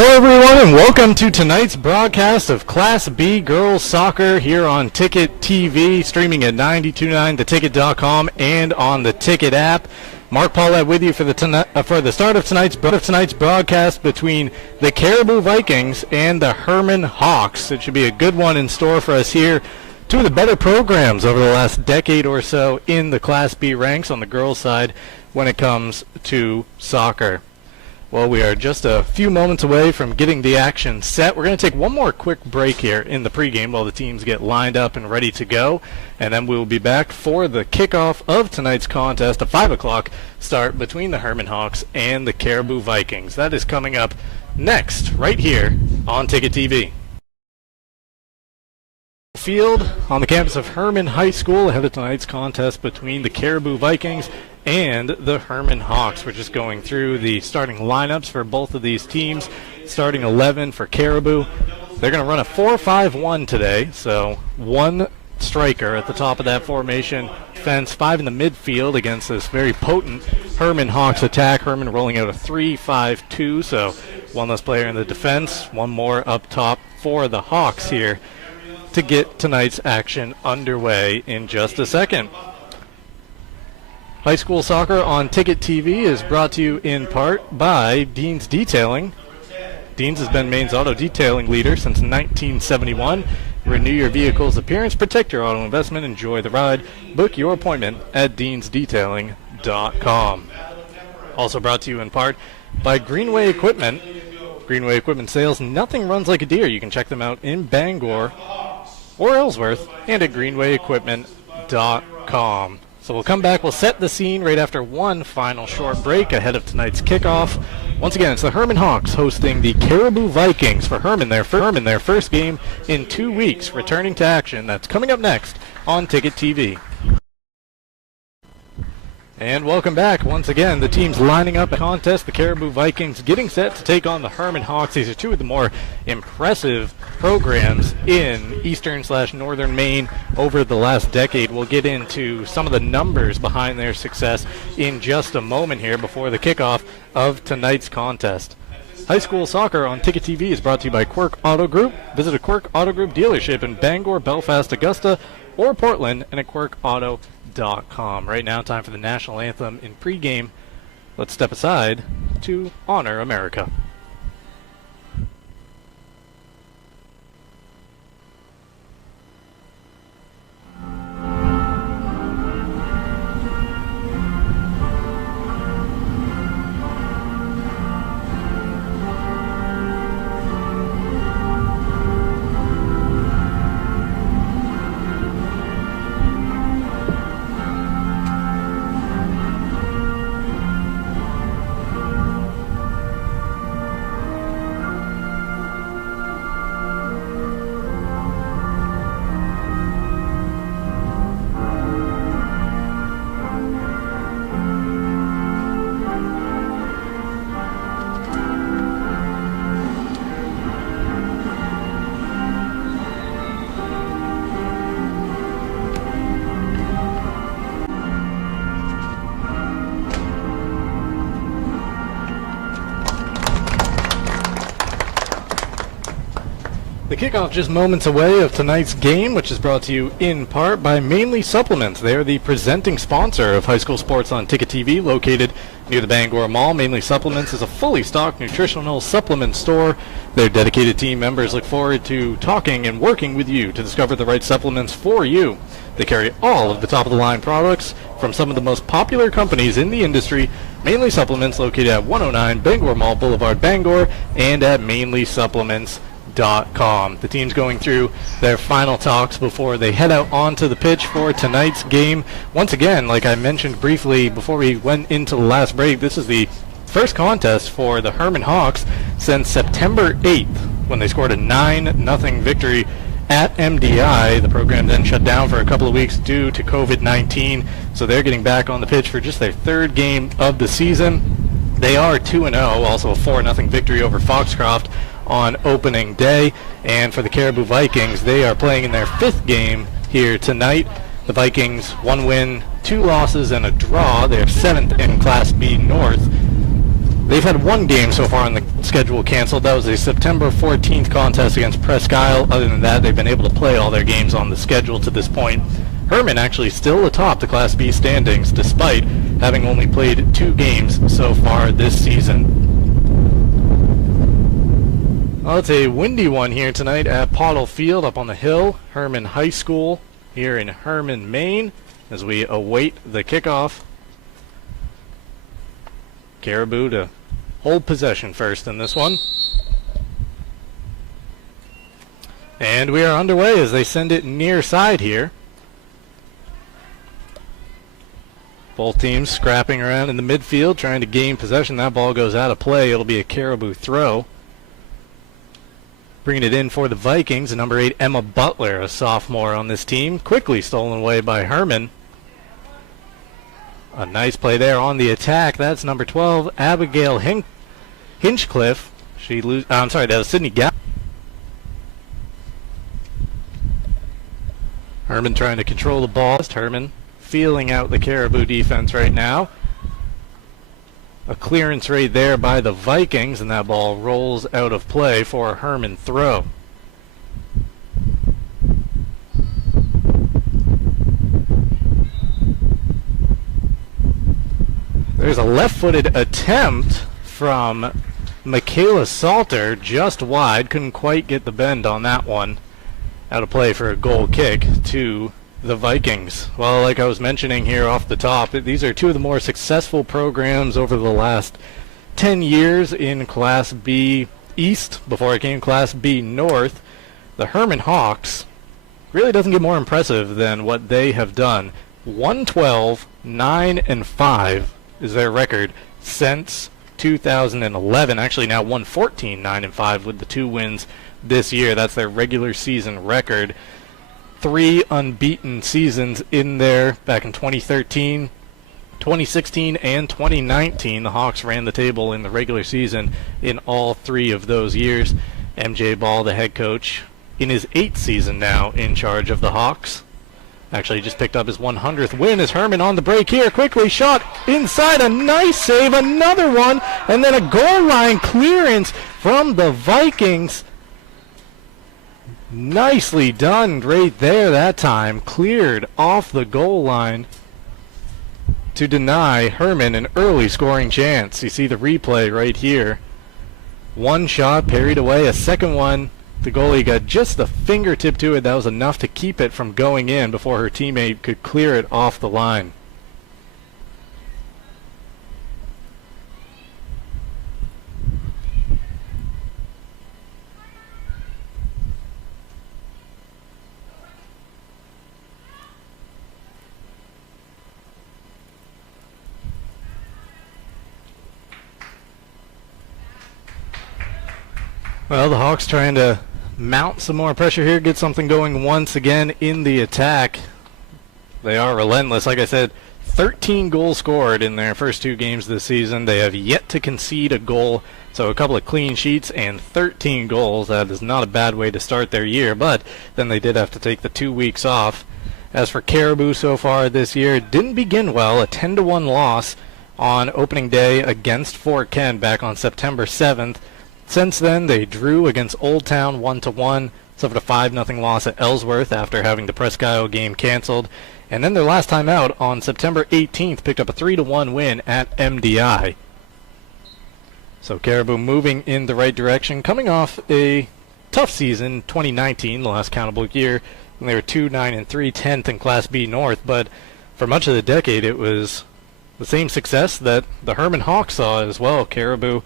Hello everyone and welcome to tonight's broadcast of Class B Girls Soccer here on Ticket TV, streaming at 929theticket.com and on the Ticket app. Mark Paulette with you for the start of tonight's broadcast between the Caribou Vikings and the Hermon Hawks. It should be a good one in store for us here. Two of the better programs over the last decade or so in the Class B ranks on the girls' side when it comes to soccer. Well, we are just a few moments away from getting the action set. We're going to take one more quick break here in the pregame while the teams get lined up and ready to go. And then we will be back for the kickoff of tonight's contest, a 5 o'clock start between the Hermon Hawks and the Caribou Vikings. That is coming up next, right here on Ticket TV. Field on the campus of Hermon High School ahead of tonight's contest between the Caribou Vikings and the Hermon Hawks. We're just going through the starting lineups for both of these teams. Starting 11 for Caribou. They're going to run a 4-5-1 today, so one striker at the top of that formation. Fence 5 in the midfield against this very potent Hermon Hawks attack. Hermon rolling out a 3-5-2, so one less player in the defense, one more up top for the Hawks here to get tonight's action underway in just a second. High school soccer on Ticket TV is brought to you in part by Dean's Detailing. Dean's has been Maine's auto detailing leader since 1971. Renew your vehicle's appearance, protect your auto investment, enjoy the ride. Book your appointment at deansdetailing.com. Also brought to you in part by Greenway Equipment. Greenway Equipment sales, nothing runs like a deer. You can check them out in Bangor or Ellsworth and at greenwayequipment.com. So we'll come back, we'll set the scene right after one final short break ahead of tonight's kickoff. Once again, it's the Hermon Hawks hosting the Caribou Vikings for Hermon, their first game in 2 weeks, returning to action. That's coming up next on Ticket TV. And welcome back. Once again, the teams lining up at contest. The Caribou Vikings getting set to take on the Hermon Hawks. These are two of the more impressive programs in eastern/northern Maine over the last decade. We'll get into some of the numbers behind their success in just a moment here before the kickoff of tonight's contest. High school soccer on Ticket TV is brought to you by Quirk Auto Group. Visit a Quirk Auto Group dealership in Bangor, Belfast, Augusta, or Portland, and at quirkauto.com. Right now, time for the national anthem in pregame. Let's step aside to honor America. The kickoff just moments away of tonight's game, which is brought to you in part by Mainly Supplements. They are the presenting sponsor of high school sports on Ticket TV, located near the Bangor Mall. Mainly Supplements is a fully stocked nutritional supplement store. Their dedicated team members look forward to talking and working with you to discover the right supplements for you. They carry all of the top-of-the-line products from some of the most popular companies in the industry. Mainly Supplements, located at 109 Bangor Mall Boulevard, Bangor, and at mainlysupplements.com. The team's going through their final talks before they head out onto the pitch for tonight's game. Once again, like I mentioned briefly before we went into the last break, this is the first contest for the Hermon Hawks since September 8th, when they scored a 9-0 victory at MDI. The program then shut down for a couple of weeks due to COVID-19, so they're getting back on the pitch for just their third game of the season. They are 2-0, also a 4-0 victory over Foxcroft on opening day. And for the Caribou Vikings, they are playing in their fifth game here tonight. The Vikings, 1 win, 2 losses, and a draw. They're 7th in Class B North. They've had one game so far on the schedule canceled. That was a September 14th contest against Presque Isle. Other than that, they've been able to play all their games on the schedule to this point. Hermon actually still atop the Class B standings despite having only played 2 games so far this season. Well, it's a windy one here tonight at Pottle Field up on the hill, Hermon High School here in Hermon, Maine, as we await the kickoff. Caribou to hold possession first in this one. And we are underway as they send it near side here. Both teams scrapping around in the midfield, trying to gain possession. That ball goes out of play. It'll be a Caribou throw. Bringing it in for the Vikings, number 8, Emma Butler, a sophomore on this team. Quickly stolen away by Hermon. A nice play there on the attack. That's number 12, Abigail Hinchcliffe. That was Sydney Gall. Hermon trying to control the ball. Hermon feeling out the Caribou defense right now. A clearance right there by the Vikings, and that ball rolls out of play for a Hermon throw. There's a left-footed attempt from Michaela Salter, just wide. Couldn't quite get the bend on that one. Out of play for a goal kick to the Vikings. Well, like I was mentioning here off the top, these are 2 of the more successful programs over the last 10 years in Class B East, before it came Class B North. The Hermon Hawks really doesn't get more impressive than what they have done. 112, 9, and 5 is their record since 2011. Actually now 114, 9, and 5 with the 2 wins this year. That's their regular season record. 3 unbeaten seasons in there back in 2013, 2016, and 2019. The Hawks ran the table in the regular season in all 3 of those years. MJ Ball, the head coach, in his 8th season now in charge of the Hawks. Actually just picked up his 100th win as Hermon on the break here. Quickly shot inside, a nice save, another one, and then a goal line clearance from the Vikings. Nicely done right there that time. Cleared off the goal line to deny Hermon an early scoring chance. You see the replay right here. One shot parried away, a second one. The goalie got just a fingertip to it. That was enough to keep it from going in before her teammate could clear it off the line. Well, the Hawks trying to mount some more pressure here, get something going once again in the attack. They are relentless. Like I said, 13 goals scored in their first 2 games this season. They have yet to concede a goal, so a couple of clean sheets and 13 goals. That is not a bad way to start their year, but then they did have to take the 2 weeks off. As for Caribou so far this year, it didn't begin well. A 10-1 loss on opening day against Fort Kent back on September 7th. Since then, they drew against Old Town 1-1, suffered a 5-0 loss at Ellsworth after having the Presque Isle game canceled, and then their last time out on September 18th picked up a 3-1 win at MDI. So Caribou moving in the right direction, coming off a tough season, 2019, the last countable year, when they were 2-9-3, 10th in Class B North, but for much of the decade it was the same success that the Hermon Hawks saw as well. Caribou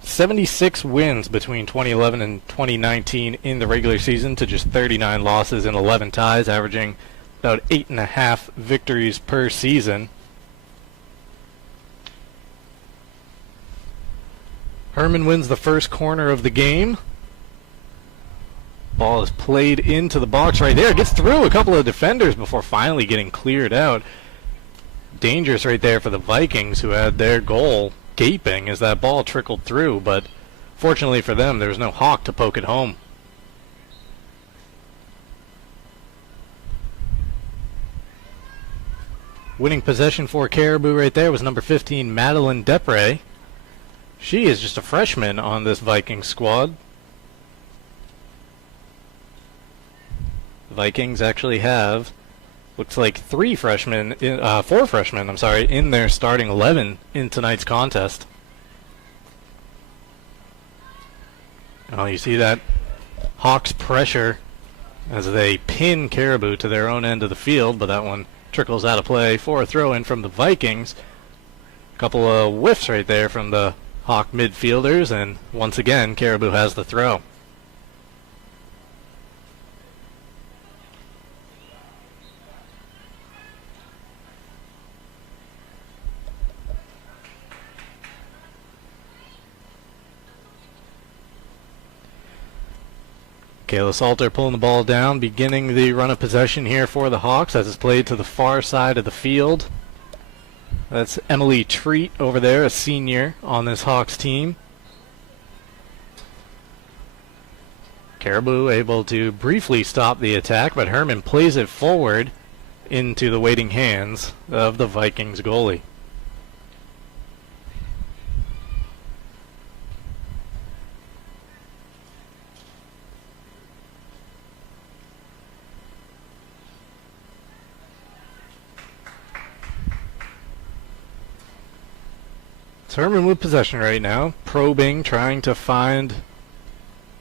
76 wins between 2011 and 2019 in the regular season to just 39 losses and 11 ties, averaging about 8.5 victories per season. Hermon wins the first corner of the game. Ball is played into the box right there. Gets through a couple of defenders before finally getting cleared out. Dangerous right there for the Vikings, who had their goal gaping as that ball trickled through, but fortunately for them, there was no Hawk to poke it home. Winning possession for Caribou right there was number 15, Madeline Depre. She is just a freshman on this Vikings squad. Vikings actually have, looks like 4 freshmen, I'm sorry, in their starting 11 in tonight's contest. Oh, you see that Hawks pressure as they pin Caribou to their own end of the field, but that one trickles out of play for a throw-in from the Vikings. A couple of whiffs right there from the Hawk midfielders, and once again, Caribou has the throw. Michaela Salter pulling the ball down, beginning the run of possession here for the Hawks as it's played to the far side of the field. That's Emily Treat over there, a senior on this Hawks team. Caribou able to briefly stop the attack, but Hermon plays it forward into the waiting hands of the Vikings goalie. Hermon with possession right now, probing, trying to find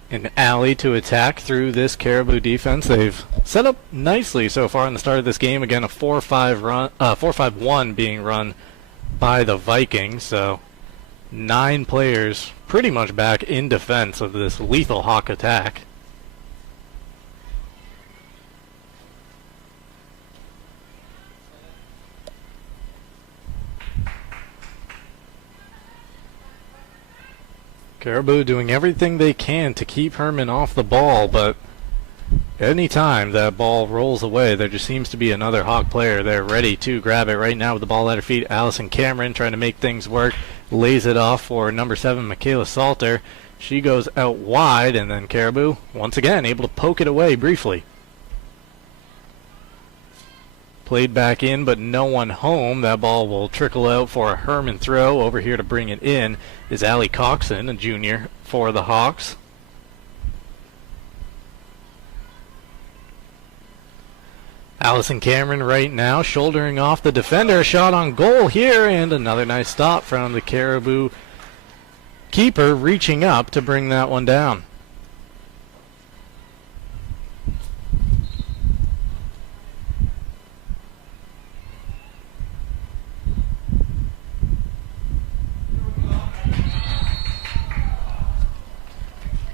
an alley to attack through this Caribou defense. They've set up nicely so far in the start of this game. Again, a 4-5-1 being run by the Vikings. So 9 players pretty much back in defense of this lethal Hawk attack. Caribou doing everything they can to keep Hermon off the ball, but any time that ball rolls away, there just seems to be another Hawk player there ready to grab it. Right now with the ball at her feet, Allison Cameron trying to make things work, lays it off for number 7, Michaela Salter. She goes out wide, and then Caribou, once again, able to poke it away briefly. Played back in, but no one home. That ball will trickle out for a Hermon throw. Over here to bring it in is Allie Coxon, a junior for the Hawks. Allison Cameron right now shouldering off the defender. Shot on goal here, and another nice stop from the Caribou keeper, reaching up to bring that one down.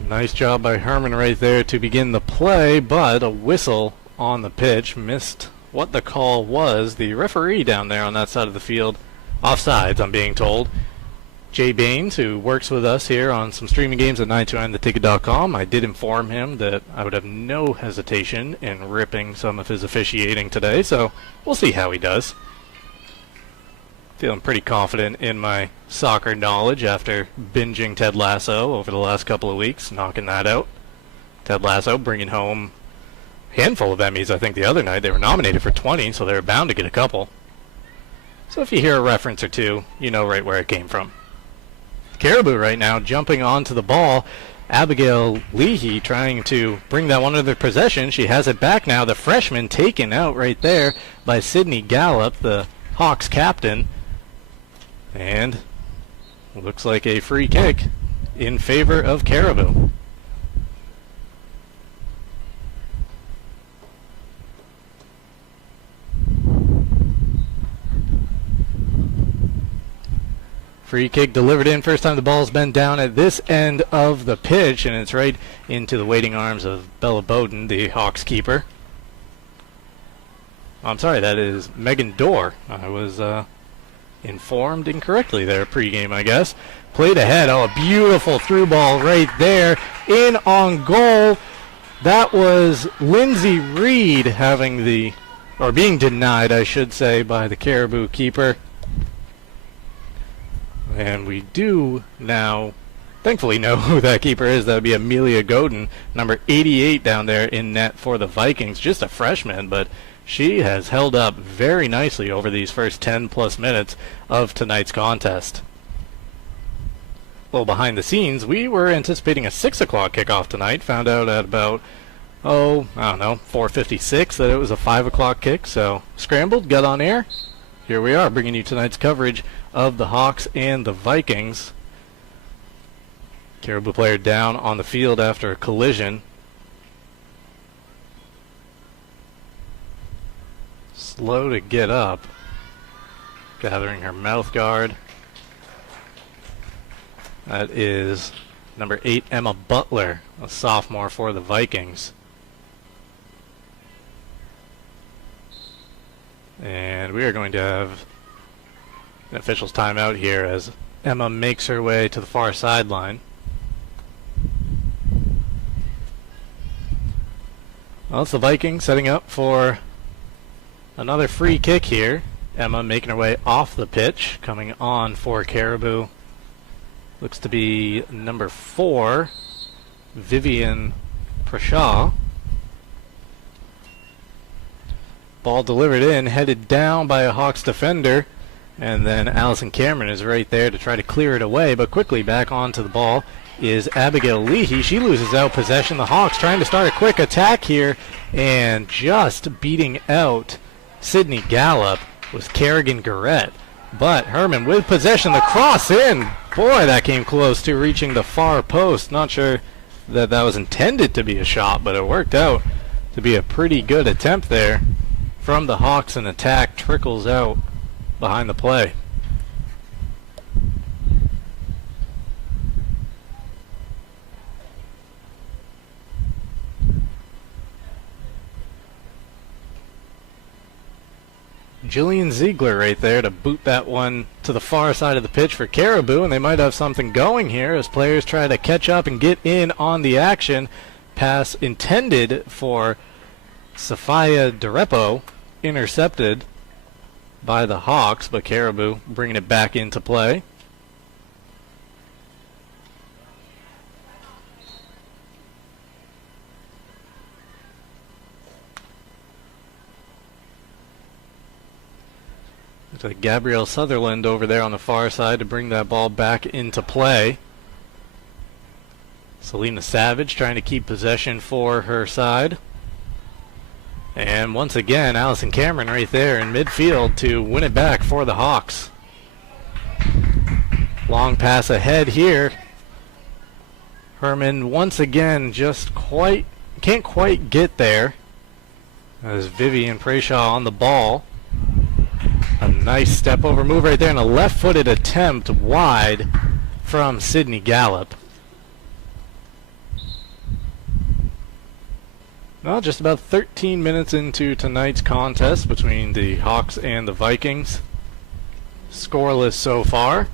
Nice job by Hermon right there to begin the play, but a whistle on the pitch missed what the call was. The referee down there on that side of the field, offsides, I'm being told. Jay Baines, who works with us here on some streaming games at 929theticket.com, I did inform him that I would have no hesitation in ripping some of his officiating today, so we'll see how he does. Feeling pretty confident in my soccer knowledge after binging Ted Lasso over the last couple of weeks, knocking that out. Ted Lasso bringing home a handful of Emmys, I think, the other night. They were nominated for 20, so they were bound to get a couple. So if you hear a reference or two, you know right where it came from. Caribou right now jumping onto the ball. Abigail Leahy trying to bring that one under their possession. She has it back now. The freshman taken out right there by Sydney Gallup, the Hawks captain. And looks like a free kick in favor of Caribou. Free kick delivered in. First time the ball's been down at this end of the pitch, and it's right into the waiting arms of Bella Bowden, the Hawks keeper. I'm sorry, that is Megan Dorr. I was informed incorrectly there pregame, I guess. Played ahead. Oh, a beautiful through ball right there. In on goal. That was Lindsay Reed having the, or being denied, I should say, by the Caribou keeper. And we do now thankfully know who that keeper is. That would be Amelia Godin, number 88 down there in net for the Vikings. Just a freshman, but she has held up very nicely over these first 10 plus minutes of tonight's contest. little behind the scenes, we were anticipating a 6 o'clock kickoff tonight. Found out at about, I don't know, 4:56 that it was a 5 o'clock kick. So scrambled, got on air. Here we are bringing you tonight's coverage of the Hawks and the Vikings. Caribou player down on the field after a collision. Slow to get up. Gathering her mouth guard. That is number 8, Emma Butler, a sophomore for the Vikings. And we are going to have an official's timeout here as Emma makes her way to the far sideline. Well, it's the Vikings setting up for another free kick here. Emma making her way off the pitch, coming on for Caribou. Looks to be number 4, Vivian Prashaw. Ball delivered in, headed down by a Hawks defender, and then Allison Cameron is right there to try to clear it away, but quickly back onto the ball is Abigail Leahy. She loses out possession. The Hawks trying to start a quick attack here, and just beating out Sydney Gallup was Kerrigan Garrett. But Hermon with possession, the cross in. Boy, that came close to reaching the far post. Not sure that that was intended to be a shot, but it worked out to be a pretty good attempt there from the Hawks. An attack trickles out behind the play. Jillian Ziegler right there to boot that one to the far side of the pitch for Caribou, and they might have something going here as players try to catch up and get in on the action. Pass intended for Sophia DeRepo, intercepted by the Hawks, but Caribou bringing it back into play. Looks like Gabrielle Sutherland over there on the far side to bring that ball back into play. Selena Savage trying to keep possession for her side. And once again, Allison Cameron right there in midfield to win it back for the Hawks. Long pass ahead here. Hermon once again just can't quite get there. As Vivian Prashaw on the ball. A nice step over move right there and a left-footed attempt wide from Sydney Gallup. Well, just about 13 minutes into tonight's contest between the Hawks and the Vikings. Scoreless so far.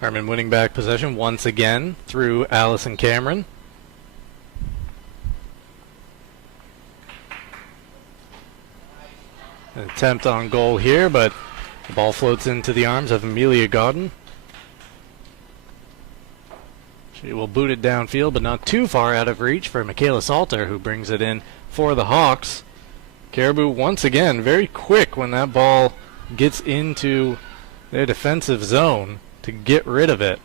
Hermon winning back possession once again through Allison Cameron. An attempt on goal here, but the ball floats into the arms of Amelia Godden. She will boot it downfield, but not too far out of reach for Michaela Salter, who brings it in for the Hawks. Caribou once again very quick when that ball gets into their defensive zone to get rid of it.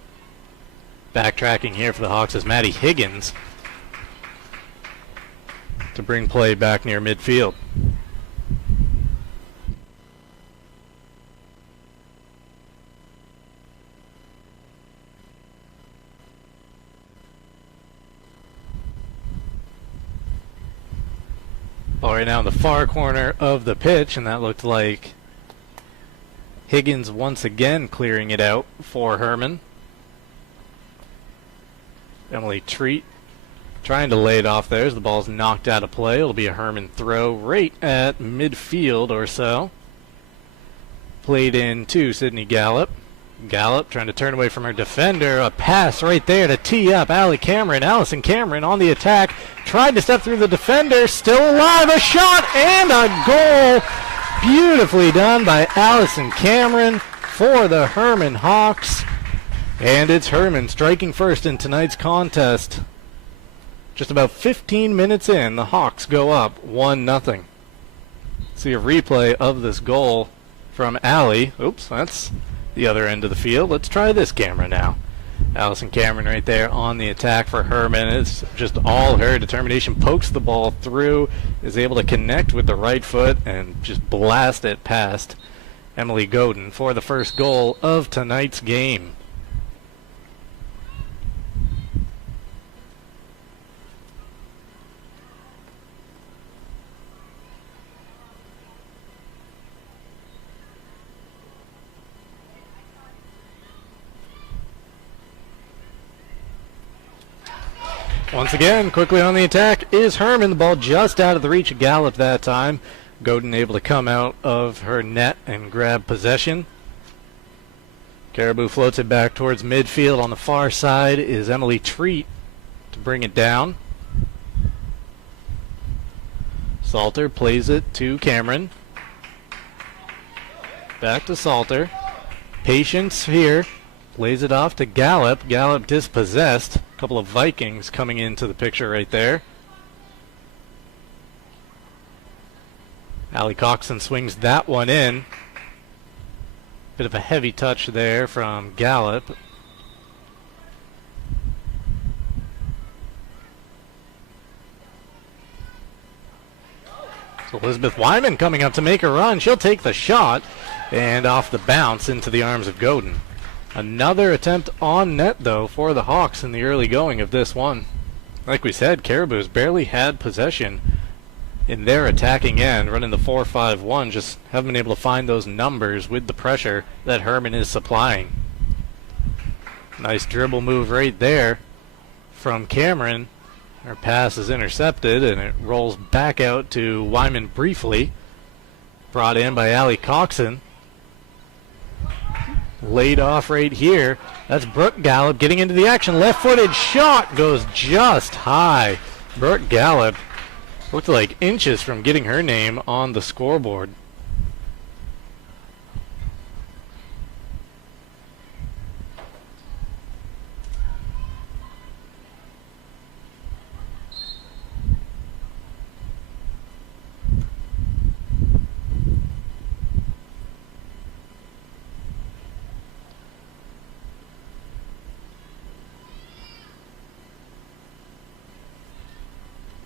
Backtracking here for the Hawks is Addy Higgins to bring play back near midfield. Ball right now in the far corner of the pitch, and that looked like Higgins once again clearing it out for Hermon. Emily Treat trying to lay it off there as the ball's knocked out of play. It'll be a Hermon throw right at midfield or so. Played in to Sydney Gallup. Gallup trying to turn away from her defender. A pass right there to tee up Allison Cameron on the attack. Tried to step through the defender. Still alive. A shot and a goal. Beautifully done by Allison Cameron for the Hermon Hawks. And it's Hermon striking first in tonight's contest. Just about 15 minutes in, the Hawks go up 1-0. See a replay of this goal from Allie. Oops, that's the other end of the field. Let's try this camera now. Allison Cameron right there on the attack for Hermon. It's just all her determination. Pokes the ball through, is able to connect with the right foot and just blast it past Emily Godin for the first goal of tonight's game. Once again, quickly on the attack is Hermon. The ball just out of the reach of Gallup that time. Godin able to come out of her net and grab possession. Caribou floats it back towards midfield. On the far side is Emily Treat to bring it down. Salter plays it to Cameron. Back to Salter. Patience here. Lays it off to Gallup. Gallup dispossessed. A couple of Vikings coming into the picture right there. Allie Coxon swings that one in. Bit of a heavy touch there from Gallup. So Elizabeth Wyman coming up to make a run. She'll take the shot and off the bounce into the arms of Godin. Another attempt on net, though, for the Hawks in the early going of this one. Like we said, Caribou's barely had possession in their attacking end, running the 4-5-1, just haven't been able to find those numbers with the pressure that Hermon is supplying. Nice dribble move right there from Cameron. Her pass is intercepted, and it rolls back out to Wyman briefly. Brought in by Allie Coxon. Laid off right here. That's Brooke Gallup getting into the action. Left-footed shot goes just high. Brooke Gallup looked like inches from getting her name on the scoreboard.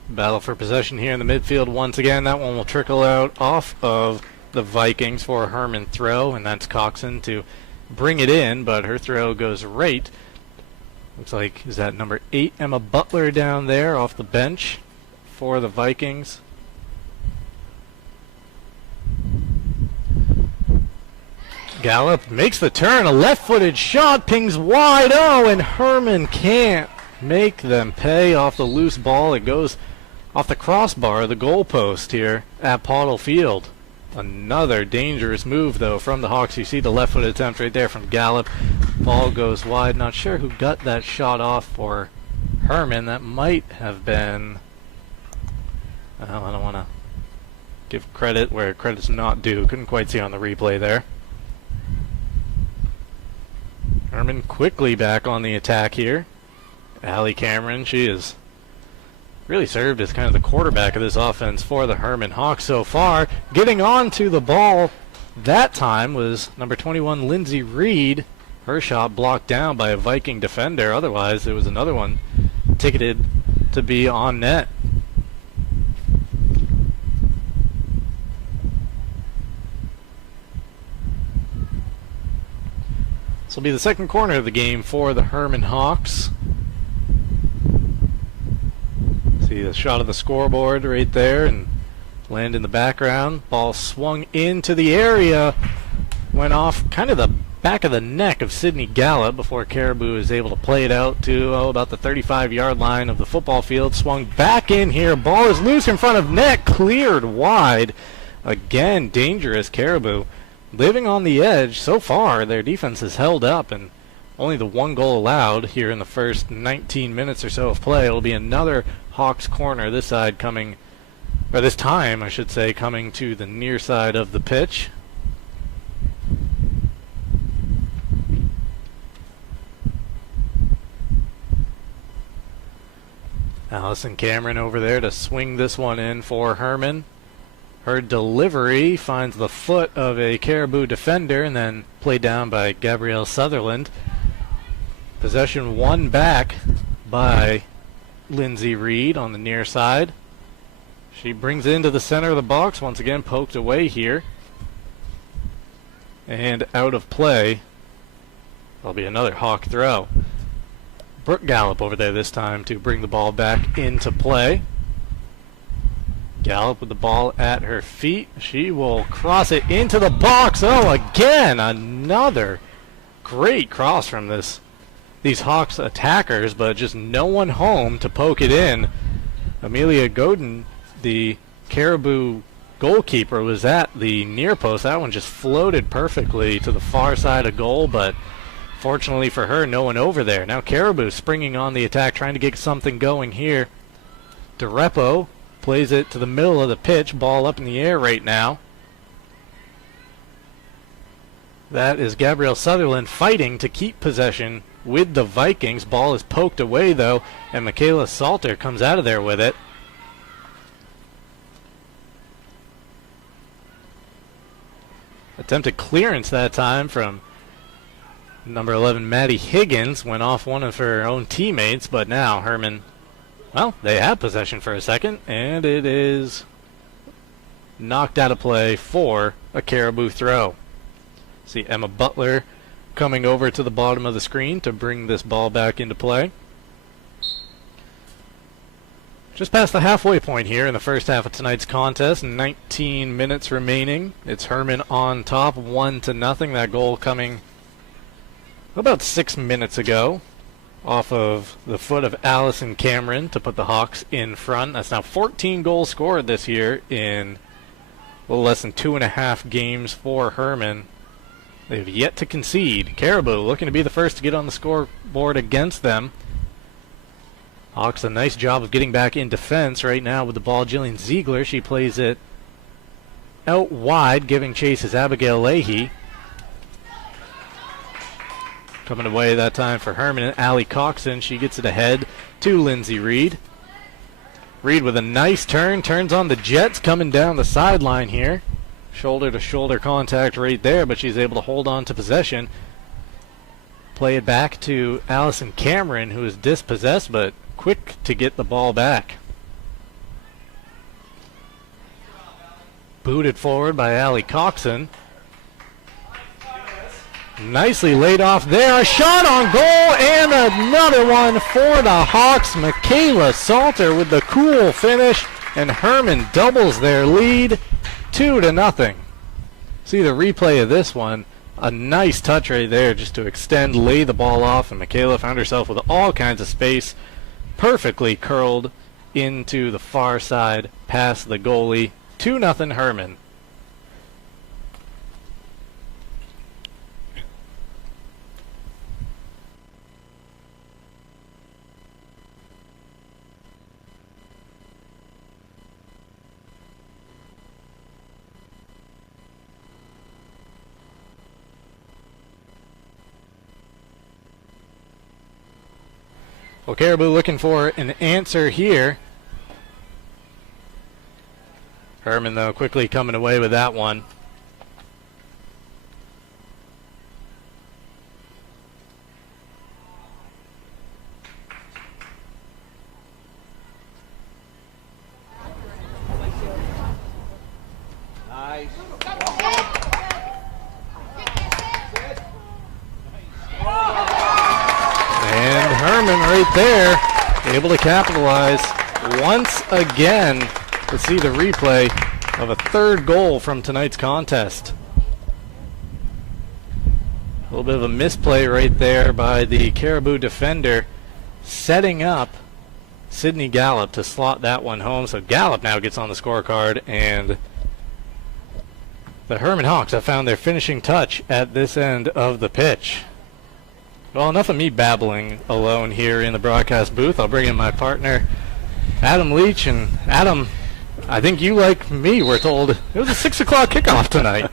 Battle for possession here in the midfield once again. That one will trickle out off of the Vikings for a Hermon throw, and that's Coxon to bring it in, but her throw goes right. Looks like, is that number 8, Emma Butler down there off the bench for the Vikings. Gallup makes the turn, a left-footed shot, pings wide, oh, and Hermon can't make them pay off the loose ball. It goes off the crossbar, the goalpost here at Pottle Field. Another dangerous move, though, from the Hawks. You see the left-footed attempt right there from Gallup. Ball goes wide. Not sure who got that shot off for Hermon. That might have been... Well, I don't want to give credit where credit's not due. Couldn't quite see on the replay there. Hermon quickly back on the attack here. Allie Cameron, she is really served as kind of the quarterback of this offense for the Hermon Hawks so far. Getting on to the ball that time was number 21, Lindsay Reed. Her shot blocked down by a Viking defender. Otherwise, there was another one ticketed to be on net. This will be the second corner of the game for the Hermon Hawks. See the shot of the scoreboard right there and land in the background. Ball swung into the area. Went off kind of the back of the neck of Sydney Gallup before Caribou is able to play it out to about the 35-yard line of the football field. Swung back in here. Ball is loose in front of net. Cleared wide. Again, dangerous Caribou. Living on the edge. So far, their defense has held up, and only the one goal allowed here in the first 19 minutes or so of play. It'll be another Hawks corner, this side coming, or this time I should say, coming to the near side of the pitch. Allison Cameron over there to swing this one in for Hermon. Her delivery finds the foot of a Caribou defender and then played down by Gabrielle Sutherland. Possession won back by Lindsay Reed on the near side. She brings it into the center of the box, once again poked away here. And out of play. That'll be another Hawk throw. Brooke Gallup over there this time to bring the ball back into play. Gallup with the ball at her feet. She will cross it into the box. Oh, again, another great cross from these Hawks attackers, but just no one home to poke it in. Amelia Godin, the Caribou goalkeeper, was at the near post. That one just floated perfectly to the far side of goal, but fortunately for her, no one over there. Now Caribou springing on the attack, trying to get something going here. DeRepo plays it to the middle of the pitch, ball up in the air right now. That is Gabrielle Sutherland fighting to keep possession with the Vikings. Ball is poked away though, and Michaela Salter comes out of there with it. Attempted clearance that time from number 11, Addy Higgins, went off one of her own teammates, but now Hermon, well, they have possession for a second, and it is knocked out of play for a Caribou throw. See Emma Butler coming over to the bottom of the screen to bring this ball back into play. Just past the halfway point here in the first half of tonight's contest. 19 minutes remaining. It's Hermon on top, 1-0. That goal coming about 6 minutes ago off of the foot of Allison Cameron to put the Hawks in front. That's now 14 goals scored this year in a little less than 2.5 games for Hermon. They've yet to concede. Caribou looking to be the first to get on the scoreboard against them. Hawks a nice job of getting back in defense right now with the ball. Jillian Ziegler, she plays it out wide, giving chase is Abigail Leahy. Coming away that time for Hermon, Allie Coxon. She gets it ahead to Lindsay Reed. Reed with a nice turn, turns on the Jets coming down the sideline here. Shoulder-to-shoulder contact right there, but she's able to hold on to possession. Play it back to Allison Cameron, who is dispossessed, but quick to get the ball back. Booted forward by Allie Coxon. Nicely laid off there. A shot on goal and another one for the Hawks. Michaela Salter with the cool finish, and Hermon doubles their lead 2-0. See the replay of this one. A nice touch right there just to extend, lay the ball off, and Michaela found herself with all kinds of space. Perfectly curled into the far side past the goalie. 2-0 Hermon. Well, Caribou looking for an answer here. Hermon, though, quickly coming away with that one. Nice. And Hermon right there, able to capitalize once again to see the replay of a third goal from tonight's contest. A little bit of a misplay right there by the Caribou defender, setting up Sydney Gallup to slot that one home. So Gallup now gets on the scorecard, and the Hermon Hawks have found their finishing touch at this end of the pitch. Well, enough of me babbling alone here in the broadcast booth. I'll bring in my partner, Adam Leach. And Adam, I think you, like me, were told it was a 6 o'clock kickoff tonight.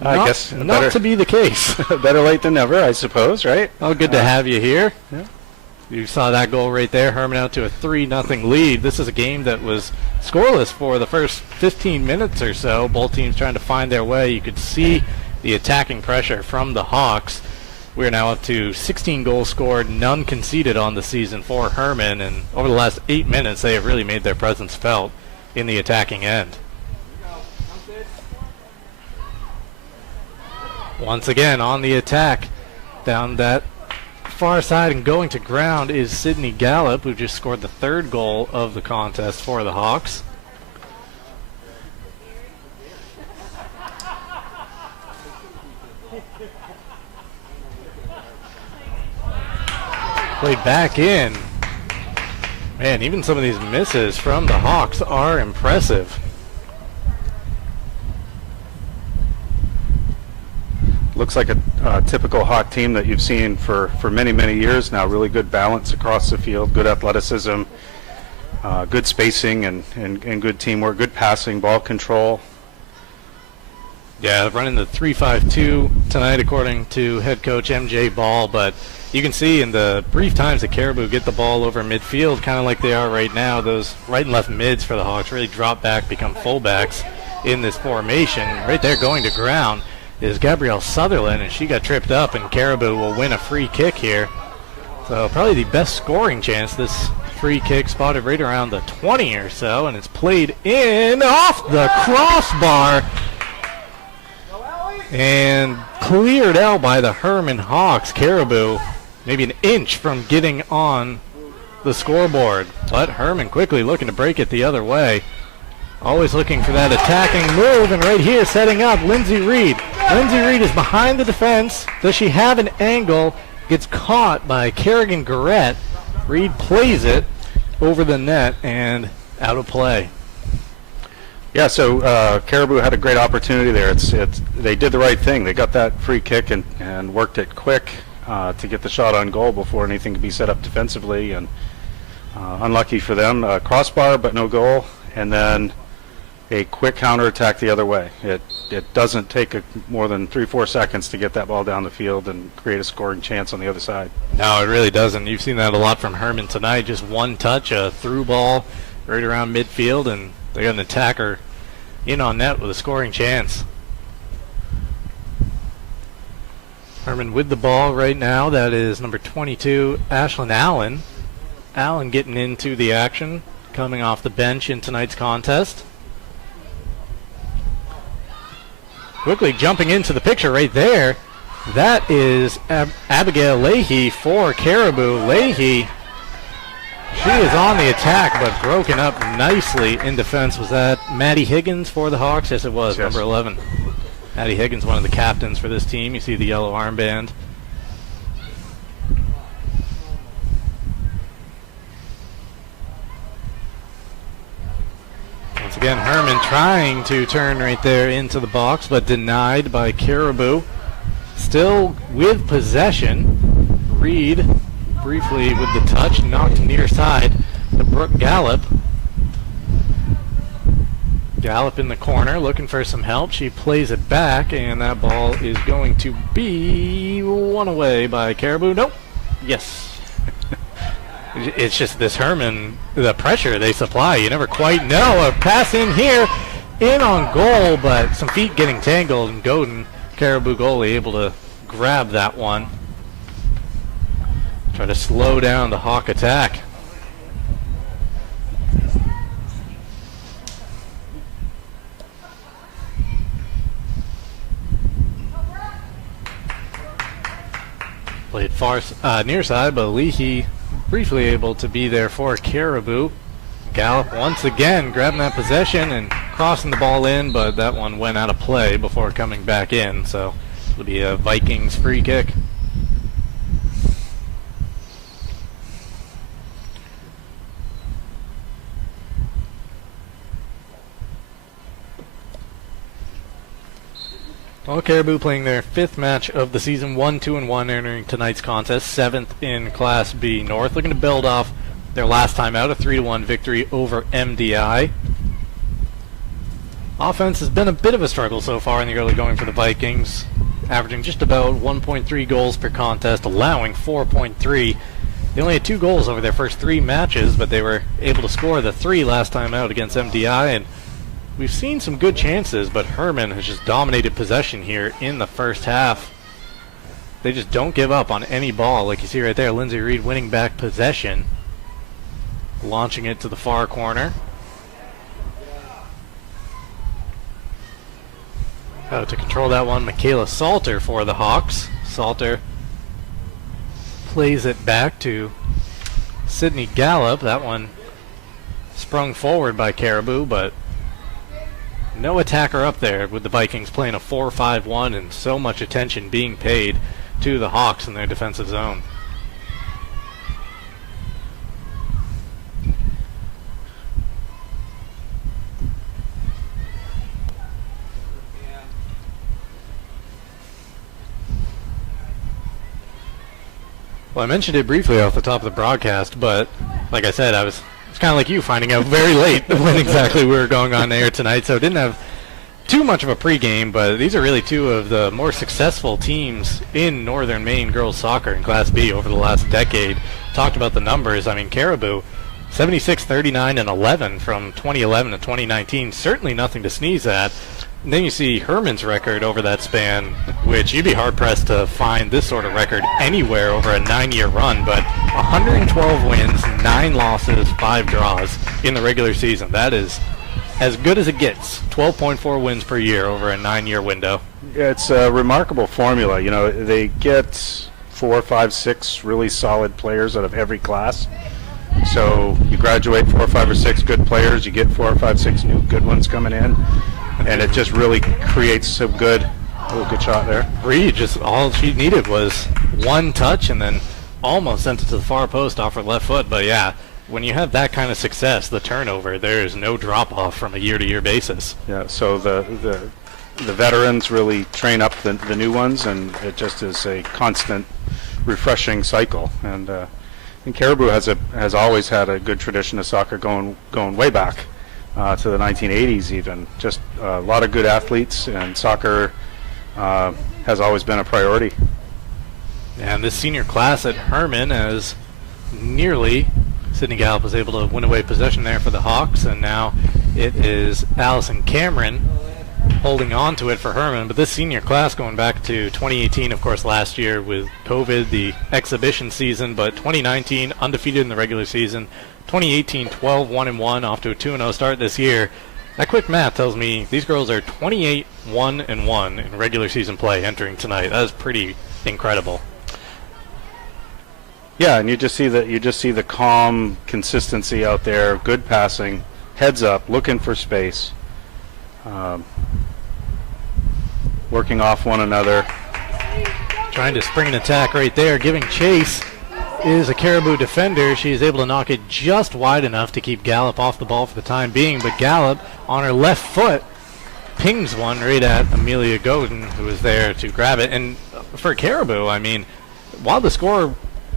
I guess not to be the case. Better late than never, I suppose, right? Oh, good to have you here. Yeah. You saw that goal right there. Hermon out to a 3-0 lead. This is a game that was scoreless for the first 15 minutes or so. Both teams trying to find their way. You could see the attacking pressure from the Hawks. We're now up to 16 goals scored, none conceded on the season for Hermon, and over the last 8 minutes they have really made their presence felt in the attacking end. Once again on the attack down that far side and going to ground is Sydney Gallup, who just scored the 3rd goal of the contest for the Hawks. Played back in. Man, even some of these misses from the Hawks are impressive. Looks like a typical Hawk team that you've seen for many, many years now. Really good balance across the field, good athleticism, good spacing, and good teamwork, good passing, ball control. Yeah, running the 3-5-2 tonight according to head coach MJ Ball, but you can see in the brief times that Caribou get the ball over midfield, kind of like they are right now, those right and left mids for the Hawks really drop back, become fullbacks in this formation. Right there going to ground is Gabrielle Sutherland, and she got tripped up, and Caribou will win a free kick here. So probably the best scoring chance. This free kick spotted right around the 20 or so, and it's played in off the crossbar and cleared out by the Hermon Hawks. Caribou maybe an inch from getting on the scoreboard, but Hermon quickly looking to break it the other way. Always looking for that attacking move, and right here setting up Lindsay Reed. Lindsay Reed is behind the defense. Does she have an angle? Gets caught by Kerrigan Garrett. Reed plays it over the net and out of play. Yeah, so Caribou had a great opportunity there. They did the right thing. They got that free kick and worked it quick to get the shot on goal before anything could be set up defensively. And unlucky for them, crossbar but no goal, and then a quick counterattack the other way. It doesn't take more than 3-4 seconds to get that ball down the field and create a scoring chance on the other side. No, it really doesn't. You've seen that a lot from Hermon tonight. Just one touch, a through ball right around midfield, and they got an attacker in on net with a scoring chance. Hermon with the ball right now. That is number 22, Ashlyn Allen. Allen getting into the action, coming off the bench in tonight's contest. Quickly jumping into the picture right there. That is Abigail Leahy for Caribou. Leahy, she is on the attack, but broken up nicely in defense. Was that Addy Higgins for the Hawks? Yes, it was, yes. Number 11. Addy Higgins, one of the captains for this team. You see the yellow armband. Once again, Hermon trying to turn right there into the box, but denied by Caribou. Still with possession. Reed briefly with the touch, knocked near side to Brooke Gallup. Gallup in the corner, looking for some help. She plays it back, and that ball is going to be won away by Caribou. Nope. Yes. It's just this Hermon, the pressure they supply. You never quite know. A pass in here, in on goal, but some feet getting tangled, and Godin, Caribou goalie, able to grab that one. Try to slow down the Hawk attack. Played far near side, but Leahy briefly able to be there for Caribou. Gallup once again grabbing that possession and crossing the ball in, but that one went out of play before coming back in, so it'll be a Vikings free kick. Well, Caribou playing their 5th match of the season, 1-2-1, entering tonight's contest, 7th in Class B North, looking to build off their last time out, a 3-1 victory over MDI. Offense has been a bit of a struggle so far in the early going for the Vikings, averaging just about 1.3 goals per contest, allowing 4.3. They only had 2 goals over their first 3 matches, but they were able to score the 3 last time out against MDI, and we've seen some good chances, but Hermon has just dominated possession here in the first half. They just don't give up on any ball. Like you see right there, Lindsay Reed winning back possession, launching it to the far corner. Out to control that one, Michaela Salter for the Hawks. Salter plays it back to Sydney Gallup. That one sprung forward by Caribou, but no attacker up there with the Vikings playing a 4-5-1 and so much attention being paid to the Hawks in their defensive zone. Well, I mentioned it briefly off the top of the broadcast, but like I said, it's kind of like you finding out very late when exactly we were going on air tonight, so didn't have too much of a pregame, but these are really 2 of the more successful teams in Northern Maine girls soccer in Class B over the last decade. Talked about the numbers. I mean, Caribou, 76, 39, and 11 from 2011 to 2019. Certainly nothing to sneeze at. And then you see Hermon's record over that span, which you'd be hard-pressed to find this sort of record anywhere over a 9-year run, but 112 wins, 9 losses, 5 draws in the regular season. That is as good as it gets. 12.4 wins per year over a 9-year window. Yeah, it's a remarkable formula. You know, they get 4, 5, 6 really solid players out of every class. So you graduate 4, 5, or 6 good players, you get 4, 5, 6 new good ones coming in, and it just really creates some good. Oh, good shot there. Reed, just all she needed was one touch and then almost sent it to the far post off her left foot. But yeah, when you have that kind of success, the turnover, there is no drop-off from a year-to-year basis. Yeah, so the veterans really train up the new ones, and it just is a constant refreshing cycle. And Caribou has always had a good tradition of soccer going way back to the 1980s even. Just a lot of good athletes, and soccer has always been a priority. And this senior class at Hermon, as nearly Sydney Gallup was able to win away possession there for the Hawks, and now it is Allison Cameron holding on to it for Hermon. But this senior class going back to 2018, of course, last year with COVID, the exhibition season, but 2019 undefeated in the regular season, 2018 12-1-1 off to a 2-0 start this year. That quick math tells me these girls are 28-1-1 in regular season play entering tonight. That is pretty incredible. Yeah, and you just see the calm consistency out there, good passing, heads up, looking for space, working off one another. Trying to spring an attack right there, giving chase is a Caribou defender. She is able to knock it just wide enough to keep Gallup off the ball for the time being, but Gallup on her left foot pings one right at Amelia Godin, who was there to grab it. And for Caribou, I mean, while the score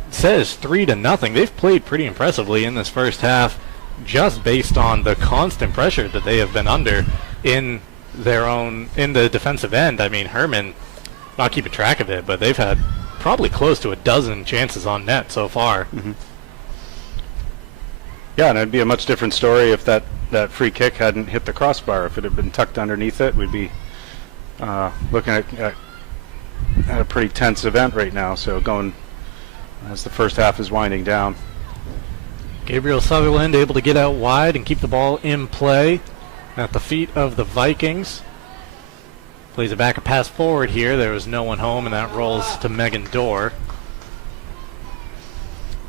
says 3-0, they've played pretty impressively in this first half, just based on the constant pressure that they have been under in the defensive end. I mean, Hermon, not keeping track of it, but they've had probably close to a dozen chances on net so far. Mm-hmm. Yeah, and it'd be a much different story if that free kick hadn't hit the crossbar. If it had been tucked underneath it, we'd be looking at a pretty tense event right now. So going as the first half is winding down. Gabrielle Sutherland able to get out wide and keep the ball in play at the feet of the Vikings. Plays it back, a pass forward here. There was no one home, and that rolls to Megan Dorr.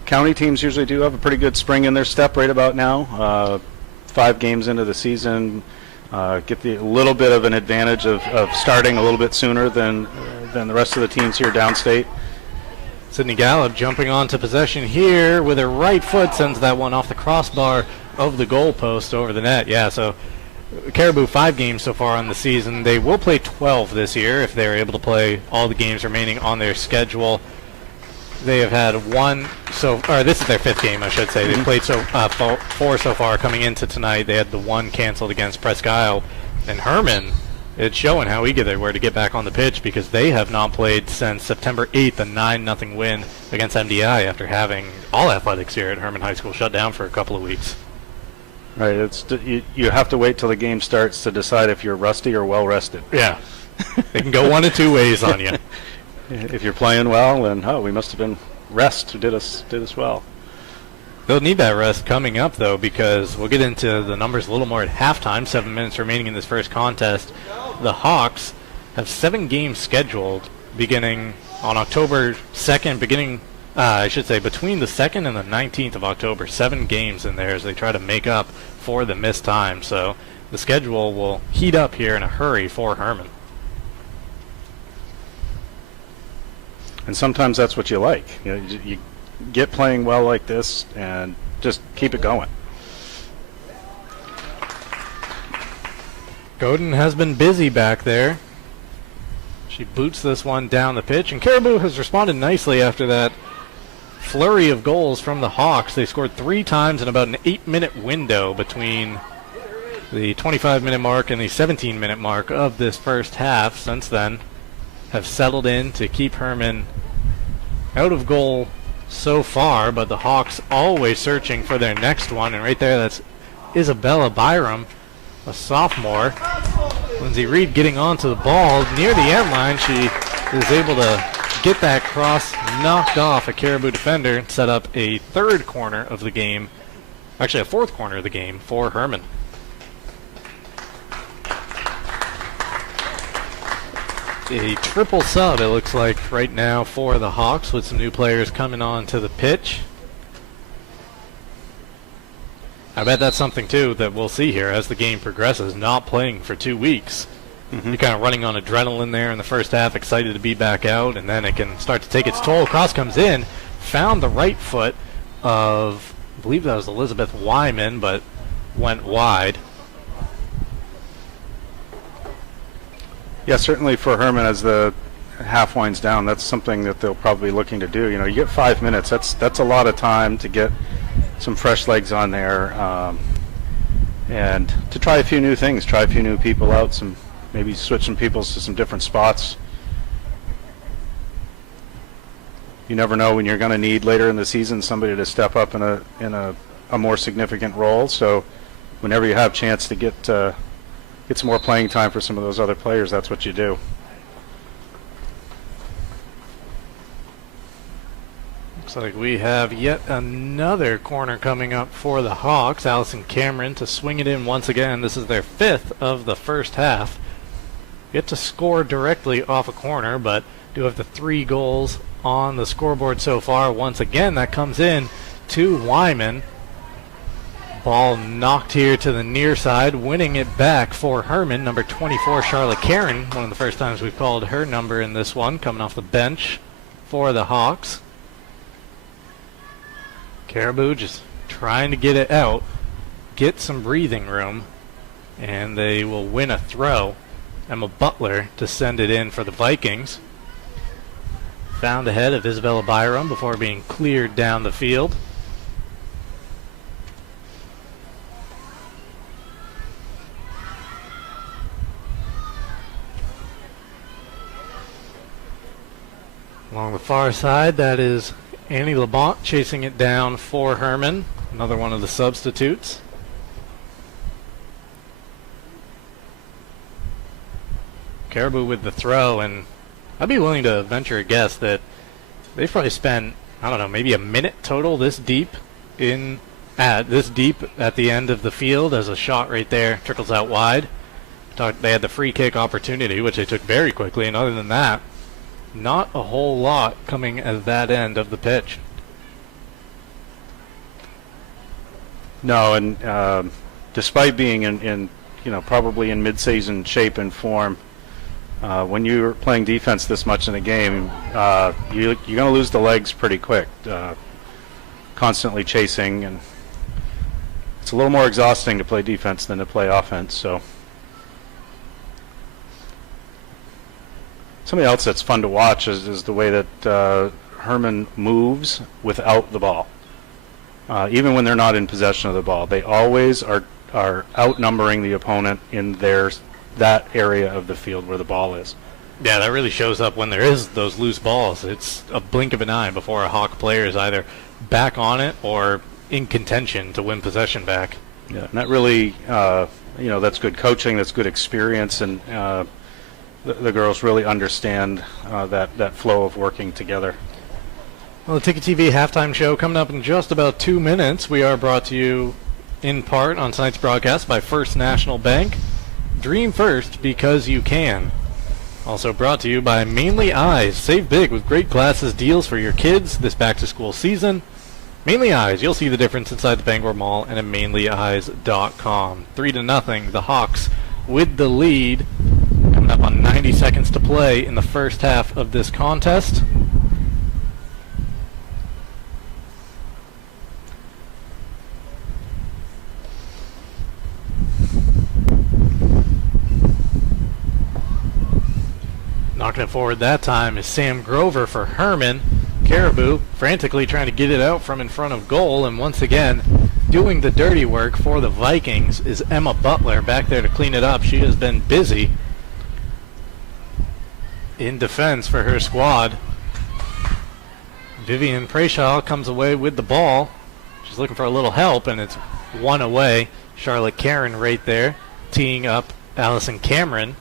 County teams usually do have a pretty good spring in their step right about now. 5 games into the season, get a little bit of an advantage of starting a little bit sooner than the rest of the teams here downstate. Sydney Gallup jumping onto possession here with her right foot, sends that one off the crossbar of the goalpost over the net. Yeah, so Caribou 5 games so far on the season. They will play 12 this year if they're able to play all the games remaining on their schedule. They have had this is their 5th game, I should say. They've played 4 so far coming into tonight. They had the one canceled against Presque Isle. And Hermon it's showing how eager they were to get back on the pitch because they have not played since September 8th, a 9-0 win against MDI after having all athletics here at Hermon High School shut down for a couple of weeks. Right, you have to wait till the game starts to decide if you're rusty or well rested. Yeah, they can go one of two ways on you. If you're playing well, then we must have been rest who did us well. They'll need that rest coming up, though, because we'll get into the numbers a little more at halftime. 7 minutes remaining in this first contest. The Hawks have 7 games scheduled beginning on October 2nd, between the 2nd and the 19th of October. 7 games in there as they try to make up for the missed time. So the schedule will heat up here in a hurry for Hermon. And sometimes that's what you like. You get playing well like this and just keep it going. Godin has been busy back there. She boots this one down the pitch, and Caribou has responded nicely after that flurry of goals from the Hawks. They scored 3 times in about an 8-minute window between the 25-minute mark and the 17-minute mark of this first half. Since then, have settled in to keep Hermon out of goal so far, but the Hawks always searching for their next one, and right there, that's Isabella Byram, a sophomore. Lindsay Reed getting onto the ball near the end line. She is able to get that cross knocked off a Caribou defender and set up a 3rd corner of the game, actually a 4th corner of the game for Hermon. A triple sub, it looks like, right now for the Hawks, with some new players coming on to the pitch. I bet that's something, too, that we'll see here as the game progresses. Not playing for 2 weeks. You're kind of running on adrenaline there in the first half, excited to be back out, and then it can start to take its toll. Cross comes in, found the right foot of, I believe that was Elizabeth Wyman, but went wide. Yeah, certainly for Hermon as the half winds down, that's something that they'll probably be looking to do. You get 5 minutes. That's a lot of time to get some fresh legs on there, and to try a few new things, try a few new people out, maybe switch some people to some different spots. You never know when you're going to need later in the season somebody to step up in a more significant role. So whenever you have a chance to get some more playing time for some of those other players, that's what you do. Looks like we have yet another corner coming up for the Hawks. Allison Cameron to swing it in once again. This is their 5th of the first half. Yet to score directly off a corner, but do have the 3 goals on the scoreboard so far. Once again, that comes in to Wyman. Ball knocked here to the near side, winning it back for Hermon. Number 24, Charlotte Karen. One of the first times we've called her number in this one, coming off the bench for the Hawks. Caribou just trying to get it out, get some breathing room, and they will win a throw. Emma Butler to send it in for the Vikings. Found ahead of Isabella Byram before being cleared down the field. Along the far side, that is Annie Labont chasing it down for Hermon, another one of the substitutes. Caribou with the throw, and I'd be willing to venture a guess that they've probably spent, I don't know, maybe a minute total this deep at the end of the field as a shot right there trickles out wide. They had the free kick opportunity, which they took very quickly, and other than that, not a whole lot coming at that end of the pitch. No, and despite being in probably in mid-season shape and form, when you're playing defense this much in a game, you're going to lose the legs pretty quick. Constantly chasing, and it's a little more exhausting to play defense than to play offense. So something else that's fun to watch is the way that Hermon moves without the ball. Even when they're not in possession of the ball, they always are outnumbering the opponent in their that area of the field where the ball is. Yeah, that really shows up when there is those loose balls. It's a blink of an eye before a Hawk player is either back on it or in contention to win possession back. Yeah, and that really, that's good coaching, that's good experience, and the girls really understand that flow of working together. Well, the Ticket TV halftime show coming up in just about 2 minutes. We are brought to you in part on tonight's broadcast by First National Bank. Dream first because you can. Also brought to you by Mainly Eyes. Save big with great glasses deals for your kids this back-to-school season. Mainly Eyes, you'll see the difference inside the Bangor Mall and at mainlyeyes.com. 3-0, the Hawks with the lead. Coming up on 90 seconds to play in the first half of this contest. Knocking it forward that time is Sam Grover for Hermon. Caribou frantically trying to get it out from in front of goal, and once again doing the dirty work for the Vikings is Emma Butler back there to clean it up. She has been busy in defense for her squad. Vivian Preshaw comes away with the ball. She's looking for a little help, and it's one away. Charlotte Karen right there teeing up Allison Cameron.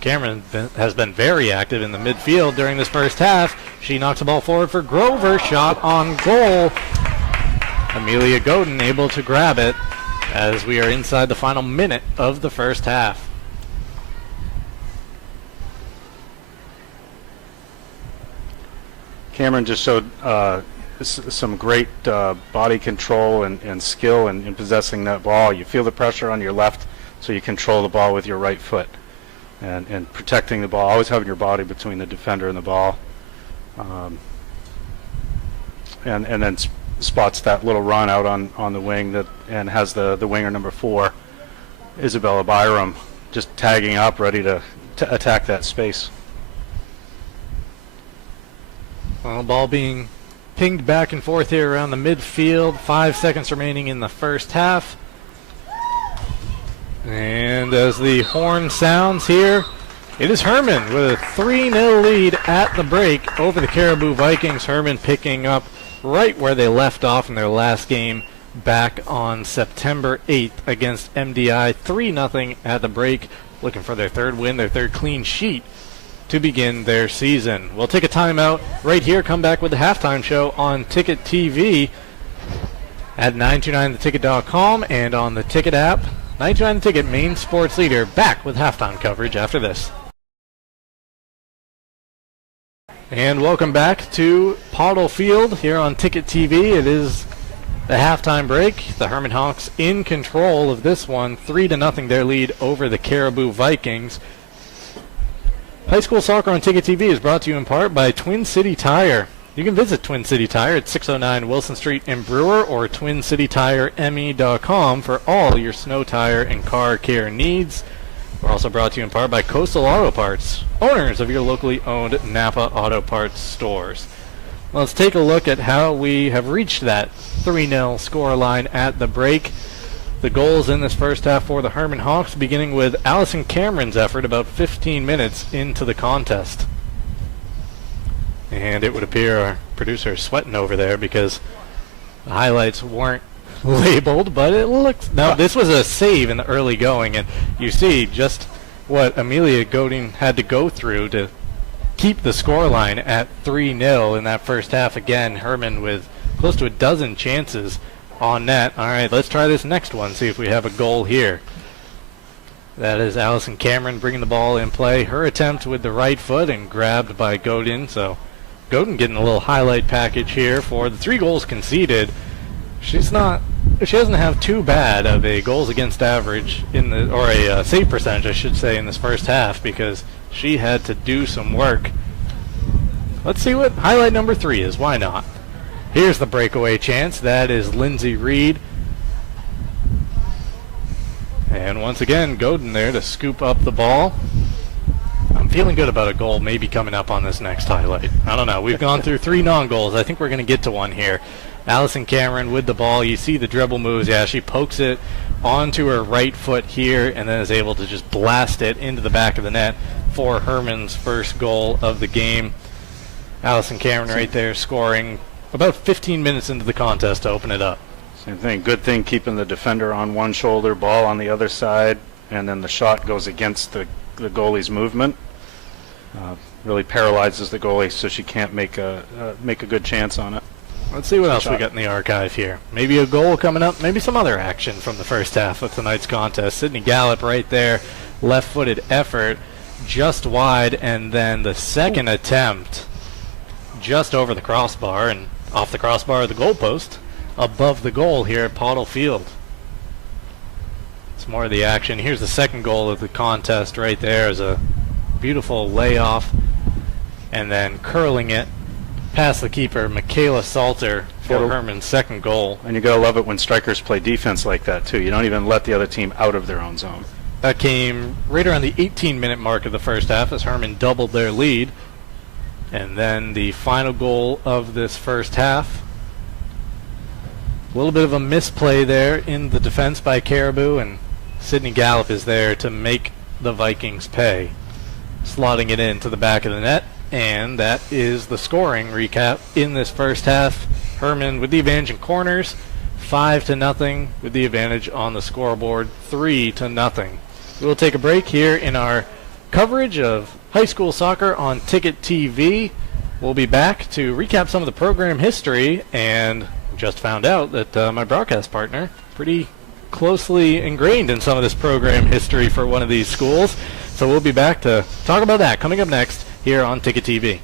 Cameron has been very active in the midfield during this first half. She knocks the ball forward for Grover. Shot on goal. Amelia Godin able to grab it as we are inside the final minute of the first half. Cameron just showed some great body control and skill in possessing that ball. You feel the pressure on your left, so you control the ball with your right foot. And protecting the ball, always having your body between the defender and the ball. And then spots that little run out on the wing and has the winger number 4, Isabella Byram, just tagging up, ready to attack that space. Well, the ball being pinged back and forth here around the midfield. 5 seconds remaining in the first half. And as the horn sounds here, it is Hermon with a 3-0 lead at the break over the Caribou Vikings. Hermon picking up right where they left off in their last game back on September 8th against MDI. 3-0 at the break, looking for their third win, their third clean sheet to begin their season. We'll take a timeout right here, come back with the halftime show on Ticket TV at 929theticket.com and on the Ticket app. 929 The Ticket, main sports leader, back with halftime coverage after this. And welcome back to Pottle Field here on Ticket TV. It is the halftime break. The Hermon Hawks in control of this one, 3-0 their lead over the Caribou Vikings. High school soccer on Ticket TV is brought to you in part by Twin City Tire. You can visit Twin City Tire at 609 Wilson Street in Brewer or TwinCityTireME.com for all your snow tire and car care needs. We're also brought to you in part by Coastal Auto Parts, owners of your locally owned Napa Auto Parts stores. Let's take a look at how we have reached that 3-0 score line at the break. The goals in this first half for the Hermon Hawks, beginning with Allison Cameron's effort about 15 minutes into the contest. And it would appear our producer is sweating over there because the highlights weren't labeled, but it looks... Now, this was a save in the early going, and you see just what Amelia Godin had to go through to keep the scoreline at 3-0 in that first half. Again, Hermon with close to a dozen chances on net. All right, let's try this next one, see if we have a goal here. That is Allison Cameron bringing the ball in play. Her attempt with the right foot and grabbed by Godin, so... Godin getting a little highlight package here for the 3 goals conceded. She doesn't have too bad of a goals against average or a save percentage, I should say, in this first half because she had to do some work. Let's see what highlight number 3 is. Why not? Here's the breakaway chance. That is Lindsay Reed. And once again, Godin there to scoop up the ball. I'm feeling good about a goal maybe coming up on this next highlight. I don't know. We've gone through 3 non-goals. I think we're going to get to one here. Allison Cameron with the ball. You see the dribble moves. Yeah, she pokes it onto her right foot here, and then is able to just blast it into the back of the net for Hermon's first goal of the game. Allison Cameron right there scoring about 15 minutes into the contest to open it up. Same thing. Good thing keeping the defender on one shoulder, ball on the other side, and then the shot goes against the goalie's movement. Really paralyzes the goalie, so she can't make a good chance on it. Let's see what else we got in the archive here. Maybe a goal coming up, maybe some other action from the first half of tonight's contest. Sydney Gallup right there, left-footed effort, just wide, and then the second attempt just over the crossbar and off the crossbar of the goalpost, above the goal here at Pottle Field. It's more of the action. Here's the second goal of the contest right there, is a beautiful layoff, and then curling it past the keeper, Michaela Salter, for Hermon's second goal. And you gotta love it when strikers play defense like that too. You don't even let the other team out of their own zone. That came right around the 18-minute mark of the first half as Hermon doubled their lead. And then the final goal of this first half. A little bit of a misplay there in the defense by Caribou, and Sydney Gallup is there to make the Vikings pay, slotting it into the back of the net. And that is the scoring recap in this first half. Hermon with the advantage in corners, 5-0, with the advantage on the scoreboard, 3-0. We'll take a break here in our coverage of high school soccer on Ticket TV. We'll be back to recap some of the program history, and just found out that my broadcast partner pretty closely ingrained in some of this program history for one of these schools. So we'll be back to talk about that coming up next here on Ticket TV.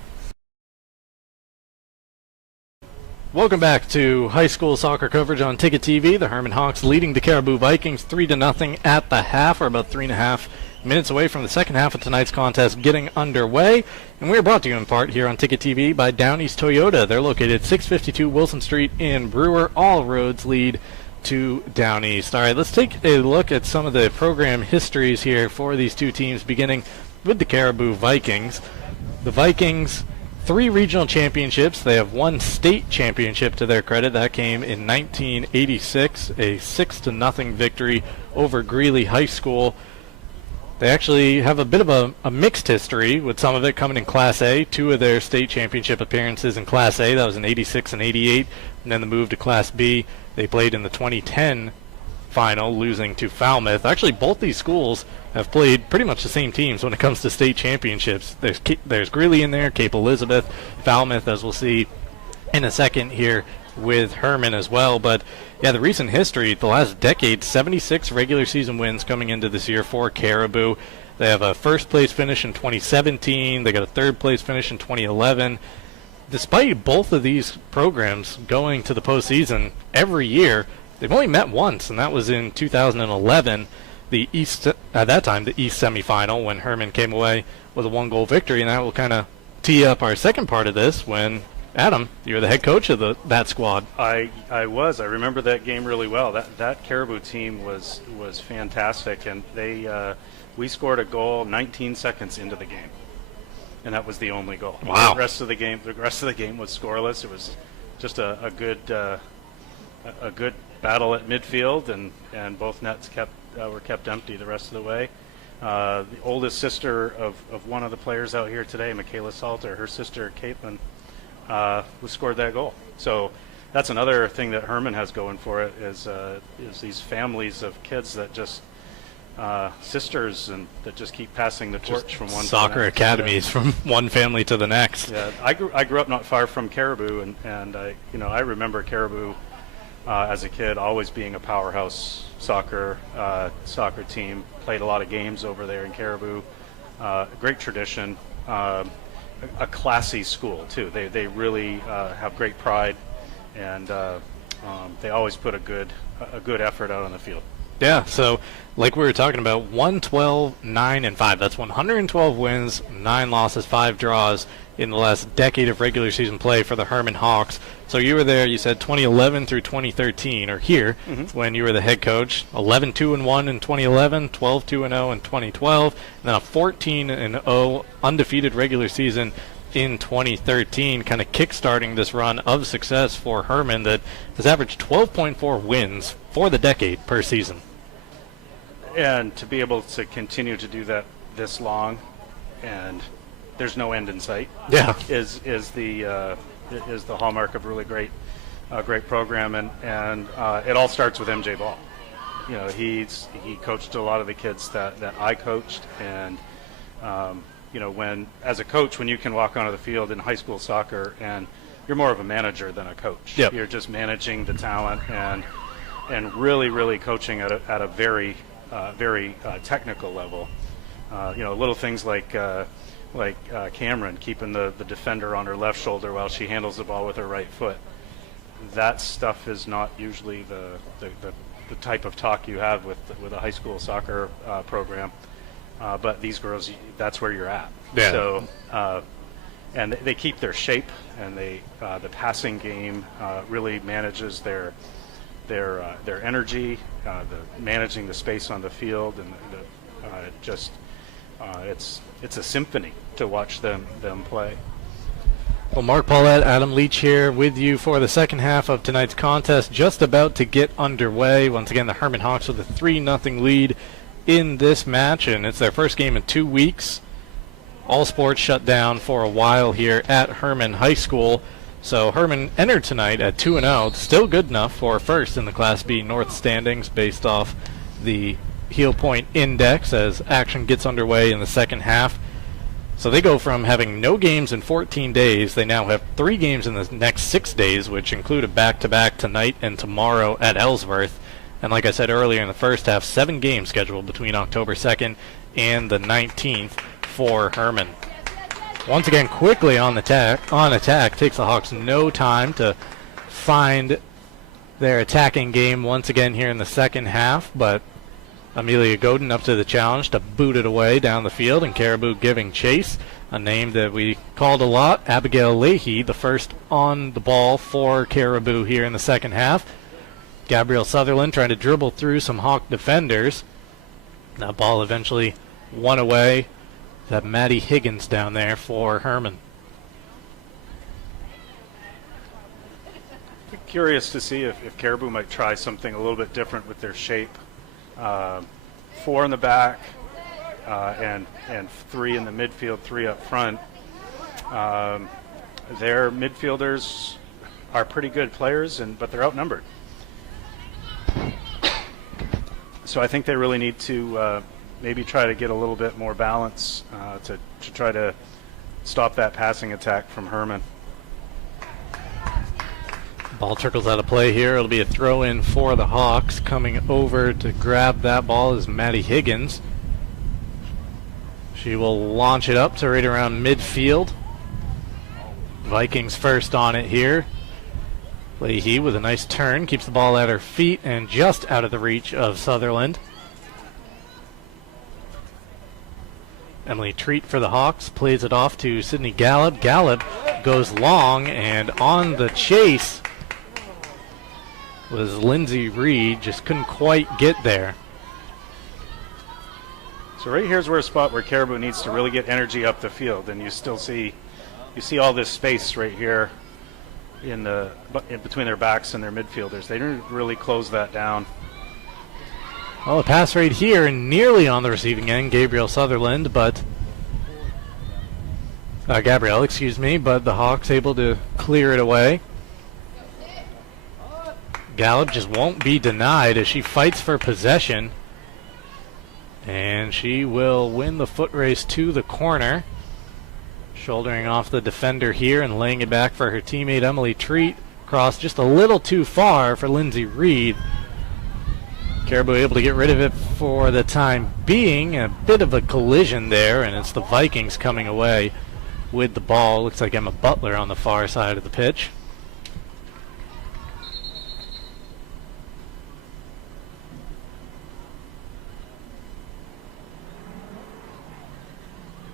Welcome back to high school soccer coverage on Ticket TV. The Hermon Hawks leading the Caribou Vikings 3-0 at the half. We're about 3.5 minutes away from the second half of tonight's contest getting underway. And we're brought to you in part here on Ticket TV by Downey's Toyota. They're located at 652 Wilson Street in Brewer. All roads lead to Downey's. All right, let's take a look at some of the program histories here for these two teams, beginning with the Caribou Vikings. The Vikings, 3 regional championships. They have 1 state championship to their credit. That came in 1986, a 6-0 victory over Greeley High School. They actually have a bit of a mixed history, with some of it coming in Class A. 2 of their state championship appearances in Class A, that was in 86 and 88, and then the move to Class B. They played in the 2010 final, losing to Falmouth. Actually, both these schools have played pretty much the same teams when it comes to state championships. There's Greeley in there, Cape Elizabeth, Falmouth, as we'll see in a second here with Hermon as well. But yeah, the recent history, the last decade, 76 regular season wins coming into this year for Caribou. They have a first place finish in 2017. They got a third place finish in 2011. Despite both of these programs going to the postseason every year, they've only met once, and that was in 2011. The East, at that time, the East semifinal, when Hermon came away with a 1-goal victory, and that will kind of tee up our second part of this when, Adam, you're the head coach of that squad. I was. I remember that game really well. That Caribou team was fantastic, and we scored a goal 19 seconds into the game, and that was the only goal. Wow. The rest of the game was scoreless. It was just a good battle at midfield, and both nets were kept empty the rest of the way. The oldest sister of one of the players out here today, Michaela Salter, her sister Caitlin, who scored that goal. So that's another thing that Hermon has going for it, is these families of kids that just sisters, and that just keep passing the torch from one soccer to the next. academies from one family to the next. Yeah, I grew up not far from Caribou, and I remember Caribou as a kid always being a powerhouse soccer team. Played a lot of games over there in Caribou. Great tradition. A classy school too. They really have great pride, and they always put a good effort out on the field. Yeah, so like we were talking about, 112, 9, and 5. That's 112 wins, 9 losses, 5 draws in the last decade of regular season play for the Hermon Hawks. So you were there, you said 2011 through 2013, or here, when you were the head coach. 11-2-1 in 2011, 12-2-0 in 2012, and then a 14-0 undefeated regular season in 2013, kind of kickstarting this run of success for Hermon that has averaged 12.4 wins for the decade per season. And to be able to continue to do that this long, and there's no end in sight, Yeah. is the hallmark of really great program, and it all starts with MJ Ball. You know, he coached a lot of the kids that I coached, and you know, when as a coach, when you can walk onto the field in high school soccer, and you're more of a manager than a coach. Yep. You're just managing the talent and really coaching at a very technical level. You know, little things like Cameron keeping the defender on her left shoulder while she handles the ball with her right foot. That stuff is not usually the type of talk you have with a high school soccer program. But these girls, that's where you're at. Yeah. So, and they keep their shape, and the passing game really manages their energy, managing the space on the field, and it's a symphony to watch them play. Well, Mark Paulette, Adam Leach here with you for the second half of tonight's contest, just about to get underway. Once again, the Hermon Hawks with a 3-0 lead in this match, and it's their first game in 2 weeks. All sports shut down for a while here at Hermon High School. So Hermon entered tonight at 2-0, still good enough for first in the Class B North standings based off the heel point index as action gets underway in the second half. So they go from having no games in 14 days. They now have 3 games in the next 6 days, which include a back-to-back tonight and tomorrow at Ellsworth. And like I said earlier in the first half, 7 games scheduled between October 2nd and the 19th for Hermon. Once again, quickly on attack, takes the Hawks no time to find their attacking game once again here in the second half, but Amelia Godin up to the challenge to boot it away down the field, and Caribou giving chase. A name that we called a lot, Abigail Leahy, the first on the ball for Caribou here in the second half. Gabrielle Sutherland trying to dribble through some Hawk defenders. That ball eventually won away. That Addy Higgins down there for Hermon. Curious to see if Caribou might try something a little bit different with their shape. 4 in the back and 3 in the midfield, 3 up front. Their midfielders are pretty good players, but they're outnumbered. So I think they really need to maybe try to get a little bit more balance to try to stop that passing attack from Hermon. Ball trickles out of play here. It'll be a throw-in for the Hawks. Coming over to grab that ball is Addy Higgins. She will launch it up to right around midfield. Vikings first on it here. Leahy with a nice turn, keeps the ball at her feet and just out of the reach of Sutherland. Emily Treat for the Hawks, plays it off to Sydney Gallup. Gallup goes long, and on the chase was Lindsay Reed, just couldn't quite get there. So right here's where a spot where Caribou needs to really get energy up the field, and you see all this space right here in between their backs and their midfielders. They didn't really close that down. Well, a pass right here, nearly on the receiving end, Gabrielle Sutherland, but Gabrielle, excuse me, but the Hawks able to clear it away. Gallup just won't be denied as she fights for possession, and she will win the foot race to the corner, shouldering off the defender here and laying it back for her teammate Emily Treat. Cross just a little too far for Lindsay Reed. Caribou able to get rid of it for the time being. A bit of a collision there, and it's the Vikings coming away with the ball. Looks like Emma Butler on the far side of the pitch.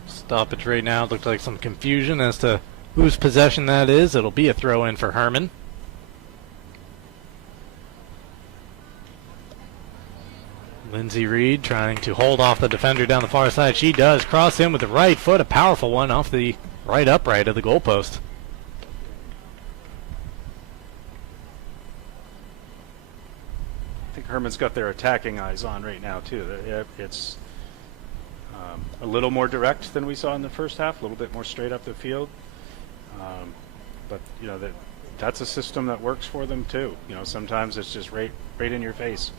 Stoppage right now. Looks like some confusion as to whose possession that is. It'll be a throw-in for Hermon. Lindsay Reed trying to hold off the defender down the far side. She does. Cross in with the right foot. A powerful one off the right upright of the goalpost. I think Hermon's got their attacking eyes on right now too. It's a little more direct than we saw in the first half, a little bit more straight up the field. But you know that's a system that works for them too. You know, sometimes it's just right in your face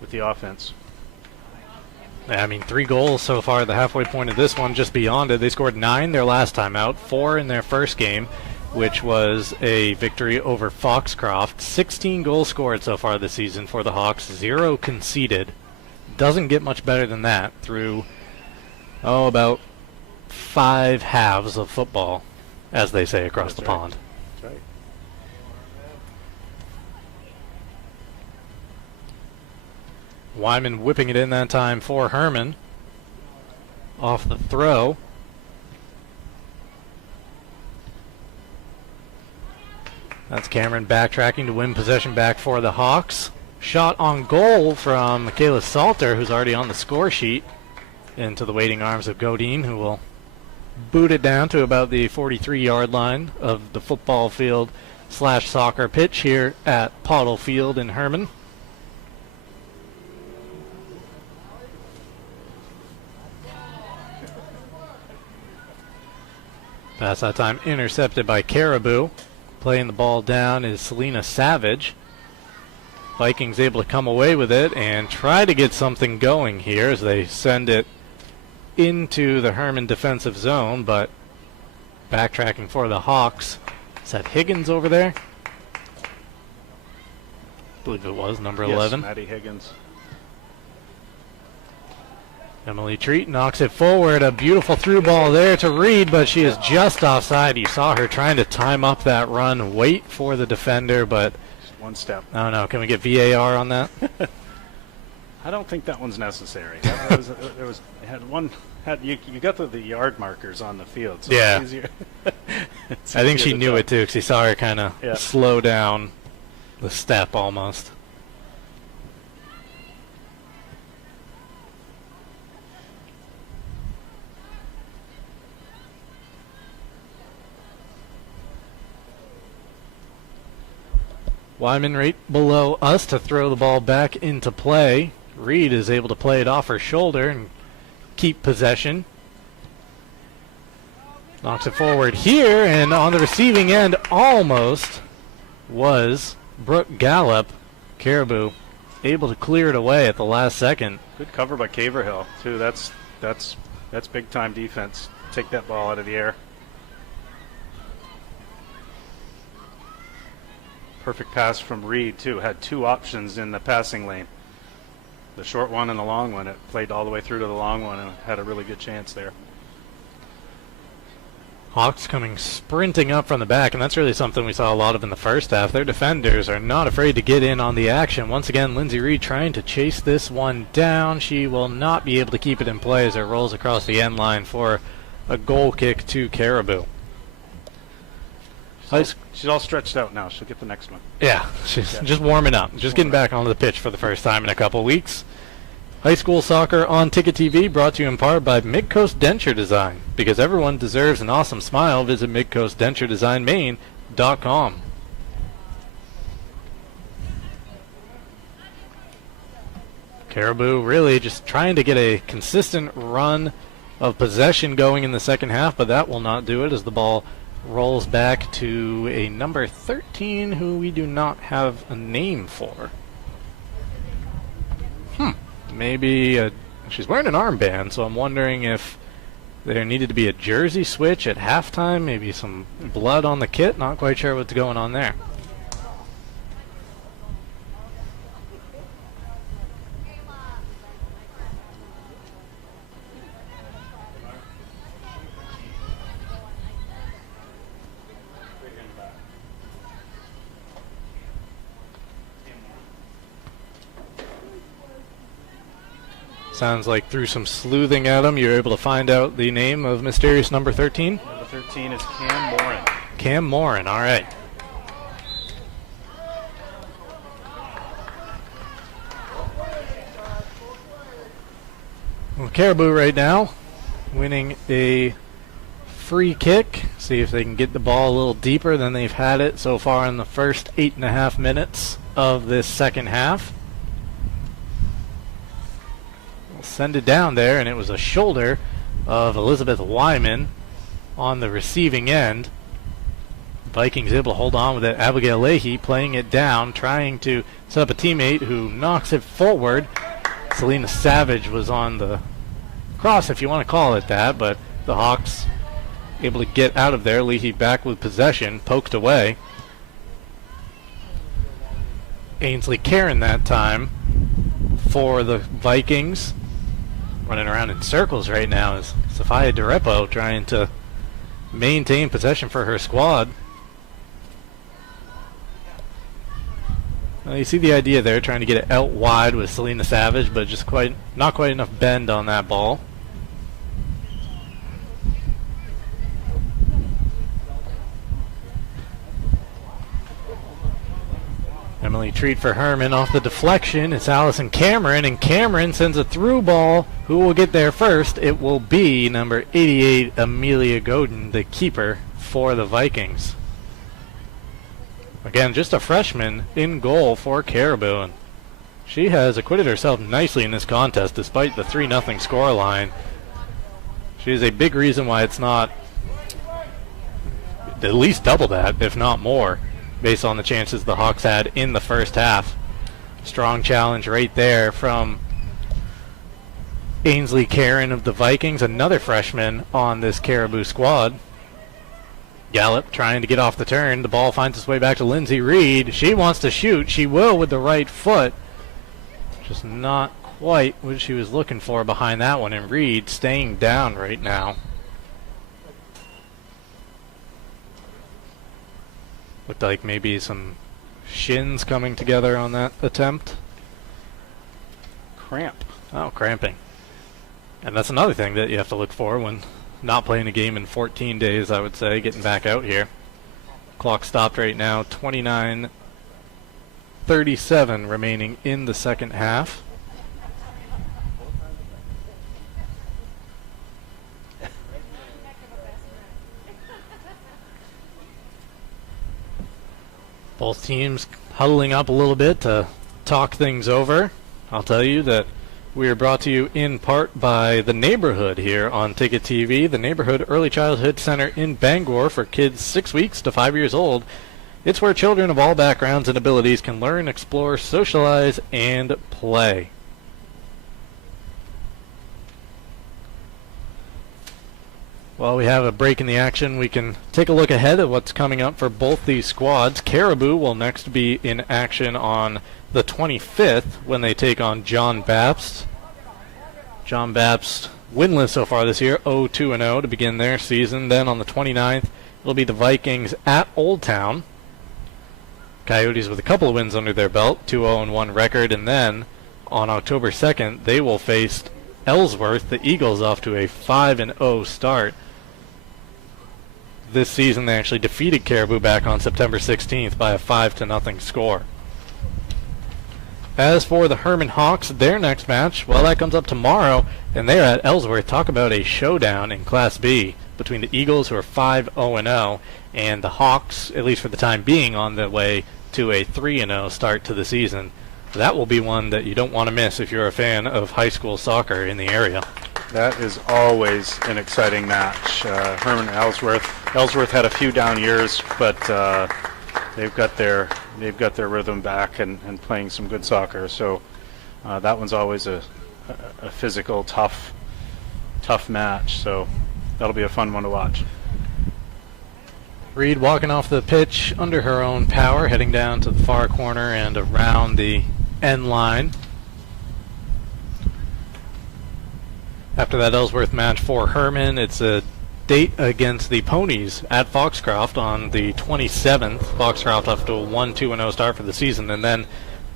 with the offense. I mean, 3 goals so far at the halfway point of this one, just beyond it. They scored 9 their last time out, 4 in their first game, which was a victory over Foxcroft. 16 goals scored so far this season for the Hawks, 0 conceded. Doesn't get much better than that through, about 5 halves of football, as they say across the pond. That's right. Wyman whipping it in that time for Hermon. Off the throw. That's Cameron backtracking to win possession back for the Hawks. Shot on goal from Michaela Salter, who's already on the score sheet, into the waiting arms of Godin, who will boot it down to about the 43-yard line of the football field / soccer pitch here at Pottle Field in Hermon. Pass that time intercepted by Caribou. Playing the ball down is Selena Savage. Vikings able to come away with it and try to get something going here as they send it into the Hermon defensive zone, but backtracking for the Hawks. Is that Higgins over there? I believe it was, number 11. Yes, Addy Higgins. Emily Treat knocks it forward. A beautiful through ball there to Reed, but she is just offside. You saw her trying to time up that run, wait for the defender, but just one step. I don't know. Can we get VAR on that? I don't think that one's necessary. You got the yard markers on the field. So yeah. It's easier. I think she knew it too, because you saw her kind of slow down the step almost. Wyman right below us to throw the ball back into play. Reed is able to play it off her shoulder and keep possession. Knocks it forward here, and on the receiving end almost was Brooke Gallup. Caribou able to clear it away at the last second. Good cover by Caverhill too. That's big time defense. Take that ball out of the air. Perfect pass from Reed too. Had 2 options in the passing lane. The short one and the long one. It played all the way through to the long one and had a really good chance there. Hawks coming sprinting up from the back, and that's really something we saw a lot of in the first half. Their defenders are not afraid to get in on the action. Once again, Lindsay Reed trying to chase this one down. She will not be able to keep it in play as it rolls across the end line for a goal kick to Caribou. She's all stretched out now. She'll get the next one. Yeah, she's just warming up. Just getting back onto the pitch for the first time in a couple weeks. High school soccer on Ticket TV, brought to you in part by Midcoast Denture Design. Because everyone deserves an awesome smile, visit midcoastdenturedesignmaine.com. Caribou really just trying to get a consistent run of possession going in the second half, but that will not do it as the ball rolls back to a number 13 who we do not have a name for. Maybe she's wearing an armband, so I'm wondering if there needed to be a jersey switch at halftime, maybe some blood on the kit. Not quite sure what's going on there. Sounds like through some sleuthing at him, you're able to find out the name of mysterious number 13. Number 13 is Cam Morin. Cam Morin, all right. Well, Caribou right now winning a free kick. See if they can get the ball a little deeper than they've had it so far in the first 8.5 minutes of this second half. send it down there, and it was a shoulder of Elizabeth Wyman on the receiving end. Vikings able to hold on with it. Abigail Leahy playing it down, trying to set up a teammate who knocks it forward. Selena Savage was on the cross, if you want to call it that, but the Hawks able to get out of there. Leahy back with possession, poked away. Ainsley Karen that time for the Vikings. Running around in circles right now is Sophia DiRepo trying to maintain possession for her squad. Well, you see the idea there, trying to get it out wide with Selena Savage, but just not quite enough bend on that ball. Emily Treat for Hermon off the deflection. It's Allison Cameron, and Cameron sends a through ball. Who will get there first? It will be number 88, Amelia Godin, the keeper for the Vikings. Again, just a freshman in goal for Caribou, and she has acquitted herself nicely in this contest despite the 3-0 scoreline. She is a big reason why it's not at least double that, if not more, based on the chances the Hawks had in the first half. Strong challenge right there from Ainsley Karen of the Vikings, another freshman on this Caribou squad. Gallup trying to get off the turn. The ball finds its way back to Lindsay Reed. She wants to shoot. She will with the right foot. Just not quite what she was looking for behind that one. And Reed staying down right now. Looked like maybe some shins coming together on that attempt. Cramp. Oh, cramping. And that's another thing that you have to look for when not playing a game in 14 days, I would say, getting back out here. Clock stopped right now, 29:37 remaining in the second half. Both teams huddling up a little bit to talk things over. I'll tell you that we are brought to you in part by The Neighborhood here on Ticket TV, the Neighborhood Early Childhood Center in Bangor for kids 6 weeks to 5 years old. It's where children of all backgrounds and abilities can learn, explore, socialize, and play. While we have a break in the action, we can take a look ahead at what's coming up for both these squads. Caribou will next be in action on the 25th when they take on John Bapst. John Bapst winless so far this year, 0-2-0 to begin their season. Then on the 29th, it'll be the Vikings at Old Town. Coyotes with a couple of wins under their belt, 2-0-1 record. And then on October 2nd, they will face Ellsworth, the Eagles, off to a 5-0 start. This season, they actually defeated Caribou back on September 16th by a 5-0 score. As for the Hermon Hawks, their next match, well, that comes up tomorrow, and they're at Ellsworth. Talk about a showdown in Class B between the Eagles, who are 5-0-0, and the Hawks, at least for the time being, on their way to a 3-0 start to the season. That will be one that you don't want to miss if you're a fan of high school soccer in the area. That is always an exciting match. Hermon and Ellsworth. Ellsworth had a few down years, but they've got their rhythm back and playing some good soccer. So that one's always a physical, tough match. So that'll be a fun one to watch. Reed walking off the pitch under her own power, heading down to the far corner and around the end line. After that Ellsworth match for Hermon, it's a date against the Ponies at Foxcroft on the 27th. Foxcroft off to a 1-2-0 start for the season, and then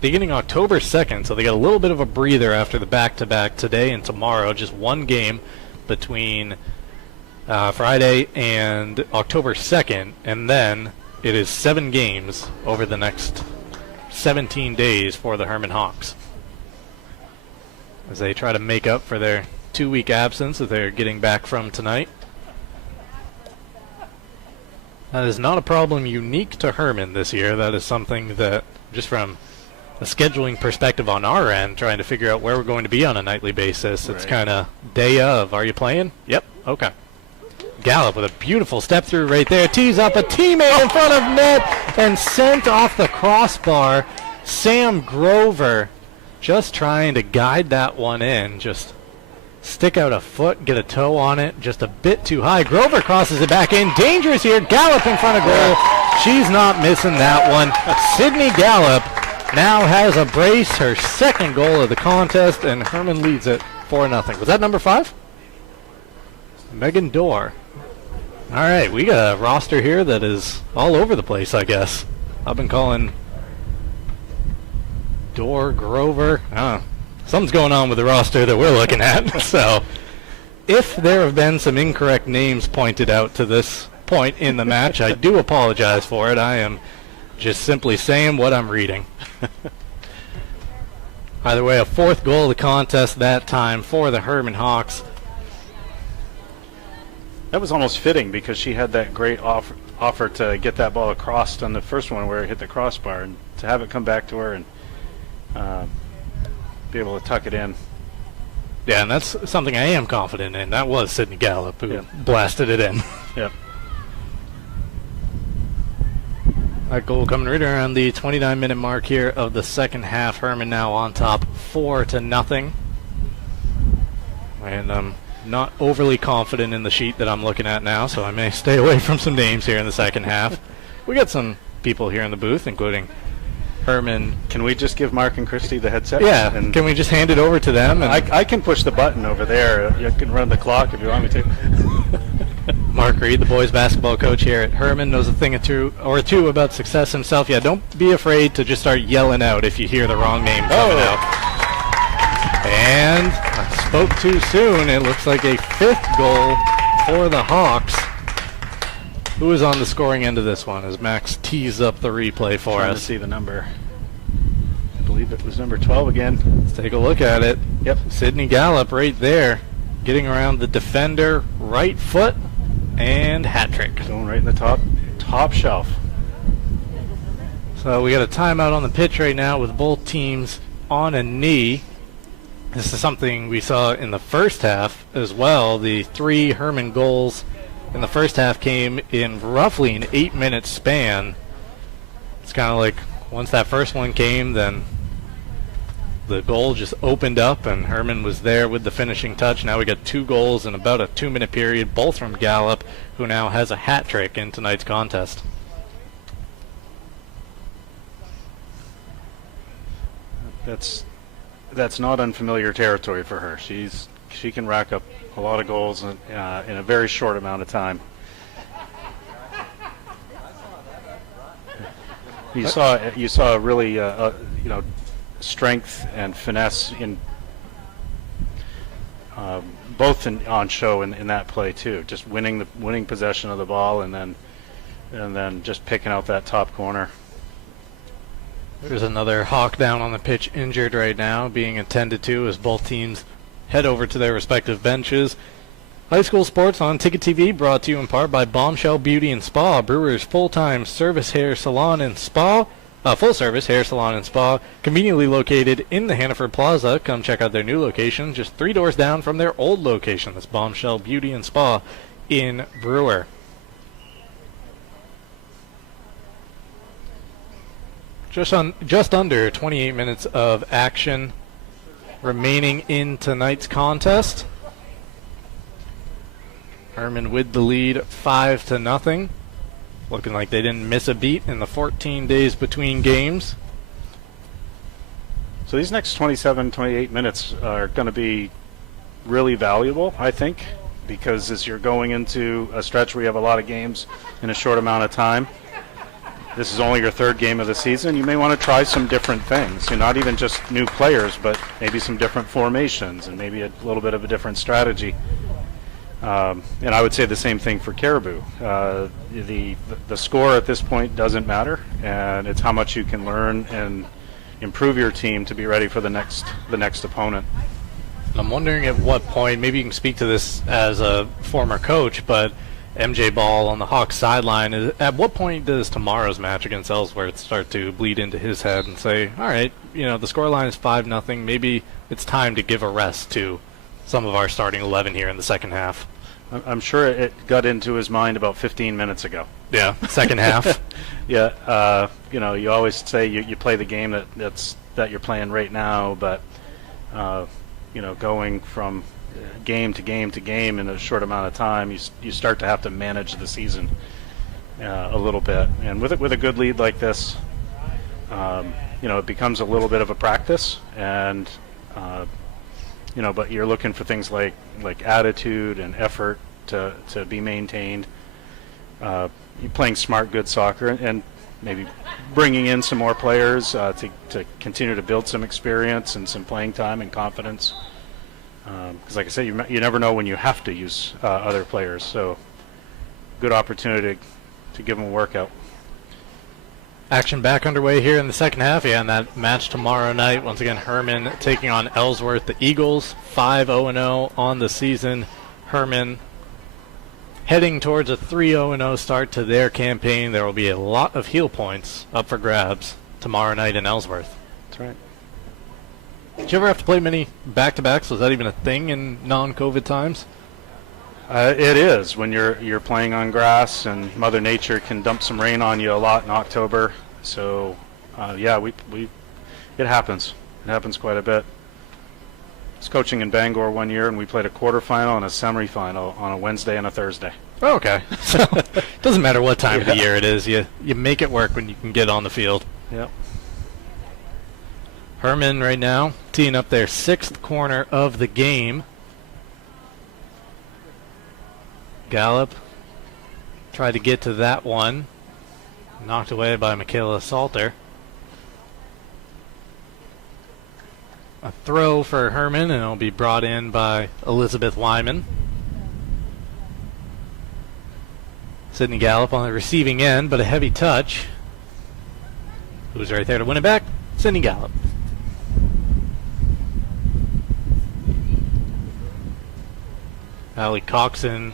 beginning October 2nd, so they get a little bit of a breather after the back-to-back today and tomorrow. Just one game between Friday and October 2nd, and then it is 7 games over the next 17 days for the Hermon Hawks, as they try to make up for their 2-week absence that they're getting back from tonight. That is not a problem unique to Hermon this year. That is something that, just from a scheduling perspective on our end, trying to figure out where we're going to be on a nightly basis. It's kind of day of. Are you playing? Yep. Okay. Gallup with a beautiful step through right there. Tees up a teammate in front of net and sent off the crossbar. Sam Grover just trying to guide that one in. Just stick out a foot, get a toe on it, just a bit too high. Grover crosses it back in. Dangerous here. Gallup in front of goal. She's not missing that one. Sydney Gallup now has a brace, her second goal of the contest, and Hermon leads it 4-0. Was that number 5? Megan Dorr. All right, we got a roster here that is all over the place, I guess. I've been calling Dorr, Grover. Something's going on with the roster that we're looking at. So if there have been some incorrect names pointed out to this point in the match, I do apologize for it. I am just simply saying what I'm reading. Either way, a 4th goal of the contest that time for the Hermon Hawks. That was almost fitting because she had that great offer to get that ball across on the first one where it hit the crossbar, and to have it come back to her and be able to tuck it in. Yeah, and that's something I am confident in. That was Sydney Gallup who blasted it in. Yep. That goal coming right around the 29-minute mark here of the second half. Hermon now on top 4-0. And I'm not overly confident in the sheet that I'm looking at now, so I may stay away from some names here in the second half. We got some people here in the booth, including Hermon. Can we just give Mark and Christy the headset? Yeah, and can we just hand it over to them? And I can push the button over there. You can run the clock if you want me to. Mark Reed, the boys basketball coach here at Hermon, knows a thing or two about success himself. Yeah, don't be afraid to just start yelling out if you hear the wrong name coming out. And I spoke too soon. It looks like a 5th goal for the Hawks. Who is on the scoring end of this one as Max tees up the replay for us? To see the number. I believe it was number 12 again. Let's take a look at it. Yep. Sydney Gallup right there, getting around the defender, right foot, and hat trick. Going right in the top shelf. So we got a timeout on the pitch right now with both teams on a knee. This is something we saw in the first half as well. The 3 Hermon goals in the first half came in roughly an 8-minute span. It's kind of like once that first one came, then the goal just opened up and Hermon was there with the finishing touch. Now we got 2 goals in about a 2-minute period, both from Gallup, who now has a hat trick in tonight's contest. That's not unfamiliar territory for her. She can rack up a lot of goals in a very short amount of time. You saw really strength and finesse in both on show in that play too. Just winning possession of the ball and then just picking out that top corner. There's another Hawk down on the pitch, injured right now, being attended to as both teams head over to their respective benches. High school sports on Ticket TV, brought to you in part by Bombshell Beauty and Spa, Brewers full-time service hair salon and spa, full-service hair salon and spa, conveniently located in the Hannaford Plaza. Come check out their new location, just 3 doors down from their old location. That's Bombshell Beauty and Spa in Brewer. Just under 28 minutes of action remaining in tonight's contest. Hermon with the lead 5-0. Looking like they didn't miss a beat in the 14 days between games. So these next 27, 28 minutes are going to be really valuable, I think, because as you're going into a stretch where you have a lot of games in a short amount of time, this is only your 3rd game of the season, you may want to try some different things. Not even just new players, but maybe some different formations and maybe a little bit of a different strategy. And I would say the same thing for Caribou. The score at this point doesn't matter, and it's how much you can learn and improve your team to be ready for the next opponent. I'm wondering at what point, maybe you can speak to this as a former coach, but MJ Ball on the Hawks sideline. At what point does tomorrow's match against Ellsworth start to bleed into his head and say, all right, the scoreline is 5-0. Maybe it's time to give a rest to some of our starting 11 here in the second half. I'm sure it got into his mind about 15 minutes ago. Yeah, second half. Yeah, you always say you play the game that you're playing right now, but going from game to game to game in a short amount of time, you start to have to manage the season a little bit. And with a good lead like this, it becomes a little bit of a practice, and but you're looking for things like attitude and effort to be maintained. You're playing smart, good soccer, and maybe bringing in some more players to continue to build some experience and some playing time and confidence. Because, like I said, you never know when you have to use other players. So, good opportunity to give them a workout. Action back underway here in the second half. Yeah, and that match tomorrow night. Once again, Hermon taking on Ellsworth. The Eagles 5-0-0 on the season. Hermon heading towards a 3-0-0 start to their campaign. There will be a lot of heel points up for grabs tomorrow night in Ellsworth. That's right. Did you ever have to play many back-to-backs? Was that even a thing in non-COVID times? It is when you're playing on grass, and Mother Nature can dump some rain on you a lot in October. So, it happens. It happens quite a bit. I was coaching in Bangor one year, and we played a quarterfinal and a semifinal on a Wednesday and a Thursday. Oh, okay. So it doesn't matter what time of the year it is. You make it work when you can get on the field. Yep. Hermon right now teeing up their 6th corner of the game. Gallup tried to get to that one. Knocked away by Michaela Salter. A throw for Hermon, and it'll be brought in by Elizabeth Wyman. Sydney Gallup on the receiving end, but a heavy touch. Who's right there to win it back? Sydney Gallup. Allie Coxon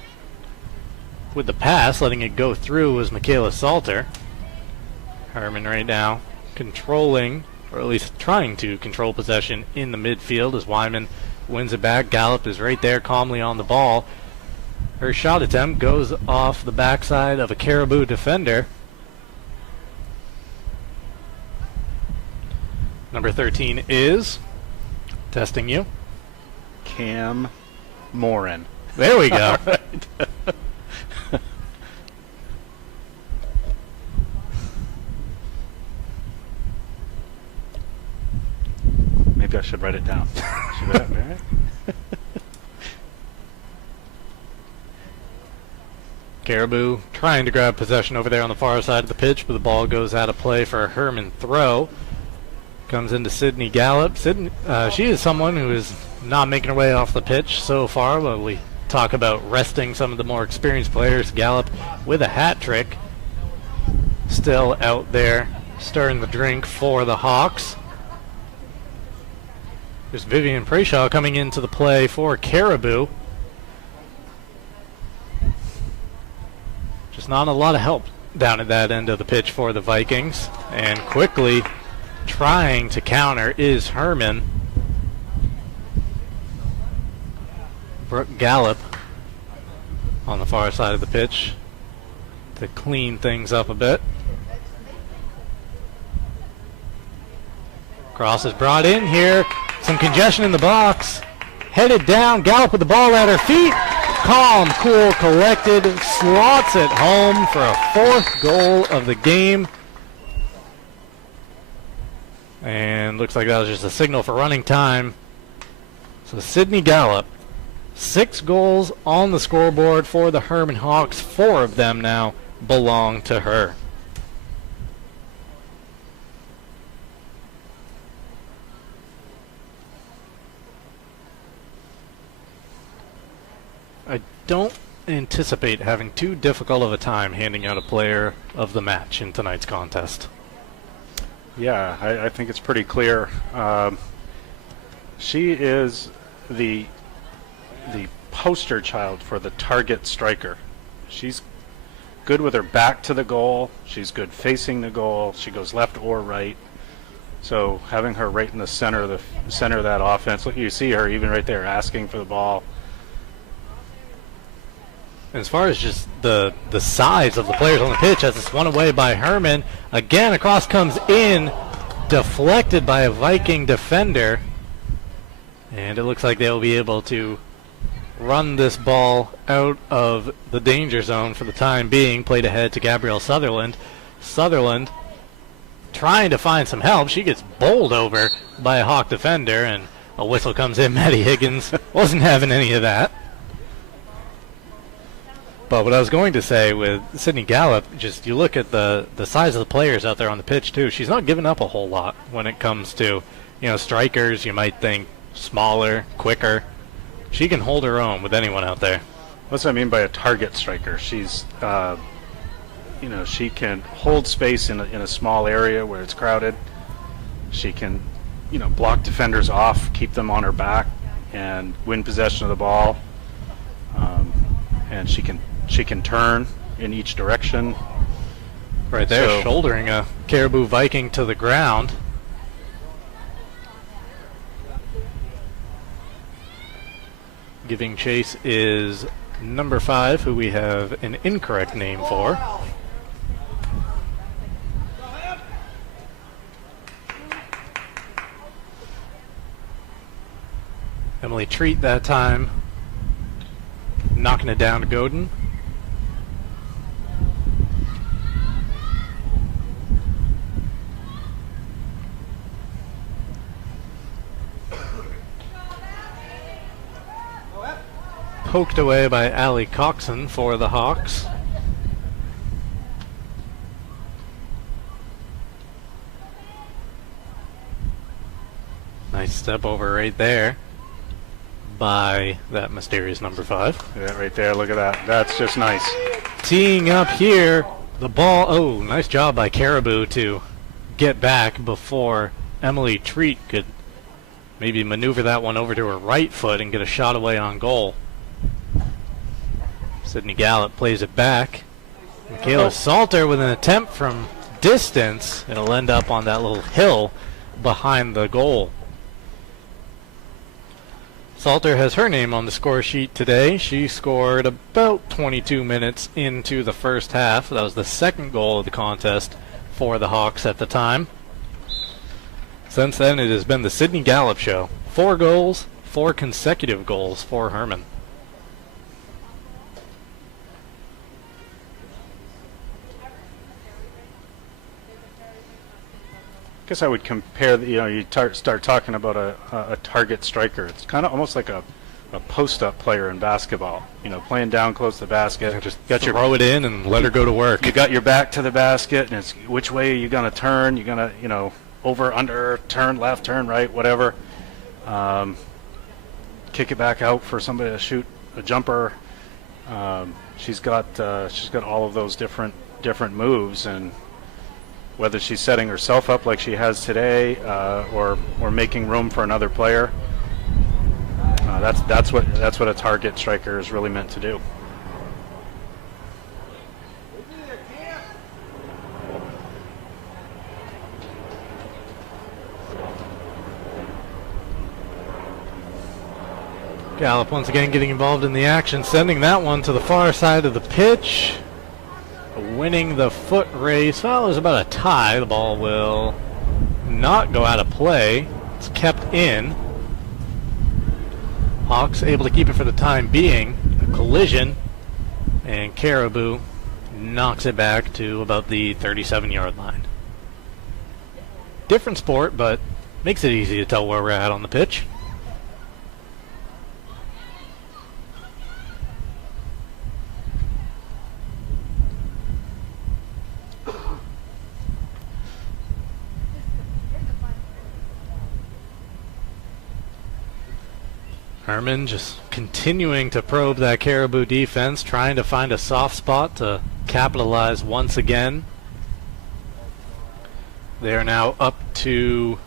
with the pass, letting it go through, was Michaela Salter. Hermon right now controlling, or at least trying to control possession in the midfield as Wyman wins it back. Gallup is right there calmly on the ball. Her shot attempt goes off the backside of a Caribou defender. Number 13 is testing you. Cam Morin. There we go. Maybe I should write it down. Should I? Right? Caribou trying to grab possession over there on the far side of the pitch, but the ball goes out of play for a Hermon throw. Comes into Sydney Gallup. She is someone who is not making her way off the pitch so far, but we talk about resting some of the more experienced players. Gallup with a hat trick. Still out there stirring the drink for the Hawks. There's Vivian Preshaw coming into the play for Caribou. Just not a lot of help down at that end of the pitch for the Vikings. And quickly trying to counter is Hermon. Brooke Gallup on the far side of the pitch to clean things up a bit. Cross is brought in here. Some congestion in the box. Headed down. Gallup with the ball at her feet. Calm, cool, collected. Slots it home for a 4th goal of the game. And looks like that was just a signal for running time. So Sydney Gallup, 6 goals on the scoreboard for the Hermon Hawks. 4 of them now belong to her. I don't anticipate having too difficult of a time handing out a player of the match in tonight's contest. Yeah, I think it's pretty clear. She is the poster child for the target striker. She's good with her back to the goal. She's good facing the goal. She goes left or right. So having her right in the center of that offense, look, you see her even right there asking for the ball. As far as just the size of the players on the pitch, as it's won away by Hermon. Again, across comes in, deflected by a Viking defender. And it looks like they'll be able to run this ball out of the danger zone for the time being. Played ahead to Gabrielle Sutherland. Sutherland trying to find some help. She gets bowled over by a Hawk defender, and a whistle comes in. Addy Higgins wasn't having any of that. But what I was going to say with Sydney Gallup, just you look at the size of the players out there on the pitch too. She's not giving up a whole lot when it comes to, strikers. You might think smaller, quicker. She can hold her own with anyone out there. That's what I mean by a target striker. She's, she can hold space in a small area where it's crowded. She can, block defenders off, keep them on her back, and win possession of the ball. And she can turn in each direction. Right there, shouldering a Caribou Viking to the ground. Giving chase is number 5, who we have an incorrect name for. Emily Treat that time, knocking it down to Godin. Poked away by Allie Coxon for the Hawks. Nice step over right there by that mysterious number 5. Yeah, right there. Look at that. That's just nice. Teeing up here, the ball. Oh, nice job by Caribou to get back before Emily Treat could maybe maneuver that one over to her right foot and get a shot away on goal. Sydney Gallup plays it back. Michaela Salter with an attempt from distance. It'll end up on that little hill behind the goal. Salter has her name on the score sheet today. She scored about 22 minutes into the first half. That was the second goal of the contest for the Hawks at the time. Since then, it has been the Sydney Gallup show. 4 goals, 4 consecutive goals for Hermon. I guess I would compare, you start talking about a target striker. It's kind of almost like a post-up player in basketball. Playing down close to the basket. Just throw it in and let her go to work. You got your back to the basket, and it's which way are you going to turn? You're going to, over, under, turn left, turn right, whatever. Kick it back out for somebody to shoot a jumper. She's got all of those different moves, and whether she's setting herself up like she has today, or making room for another player, that's what a target striker is really meant to do. Gallup once again getting involved in the action, sending that one to the far side of the pitch. Winning the foot race. Well, there's about a tie. The ball will not go out of play. It's kept in. Hawks able to keep it for the time being. A collision, and Caribou knocks it back to about the 37-yard line. Different sport, but makes it easy to tell where we're at on the pitch. Hermon just continuing to probe that Caribou defense, trying to find a soft spot to capitalize once again. They are now up to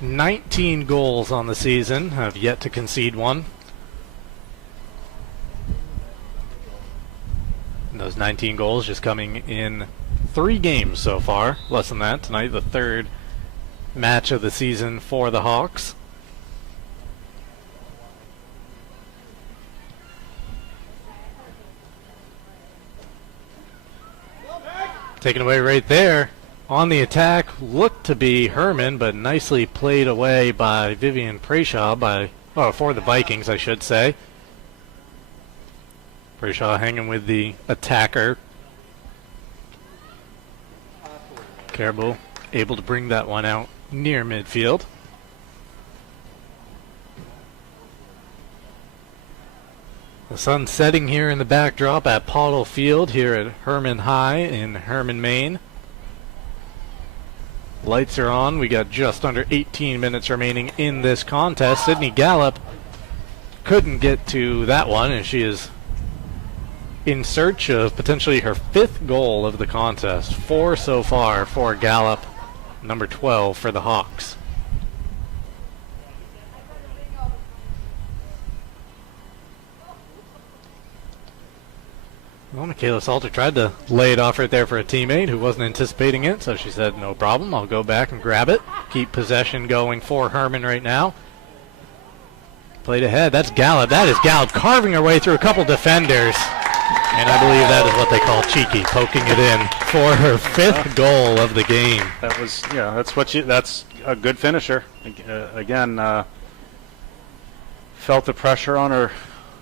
19 goals on the season, have yet to concede one. Those 19 goals just coming in 3 games so far. Less than that. Tonight, the 3rd match of the season for the Hawks. Taken away right there. On the attack, looked to be Hermon, but nicely played away by Vivian Preshaw for the Vikings, I should say. Preshaw hanging with the attacker. Caribou able to bring that one out near midfield. The sun setting here in the backdrop at Pottle Field here at Hermon High in Hermon, Maine. Lights are on. We got just under 18 minutes remaining in this contest. Sydney Gallup couldn't get to that one, and she is in search of potentially her 5th goal of the contest. 4 so far for Gallup, number 12 for the Hawks. Well, Michaela Salter tried to lay it off right there for a teammate who wasn't anticipating it, so she said, no problem, I'll go back and grab it. Keep possession going for Hermon right now. Played ahead, that's Gallup. That is Gallup carving her way through a couple defenders. And I believe that is what they call cheeky, poking it in for her 5th goal of the game. That was, that's a good finisher. Again, felt the pressure on her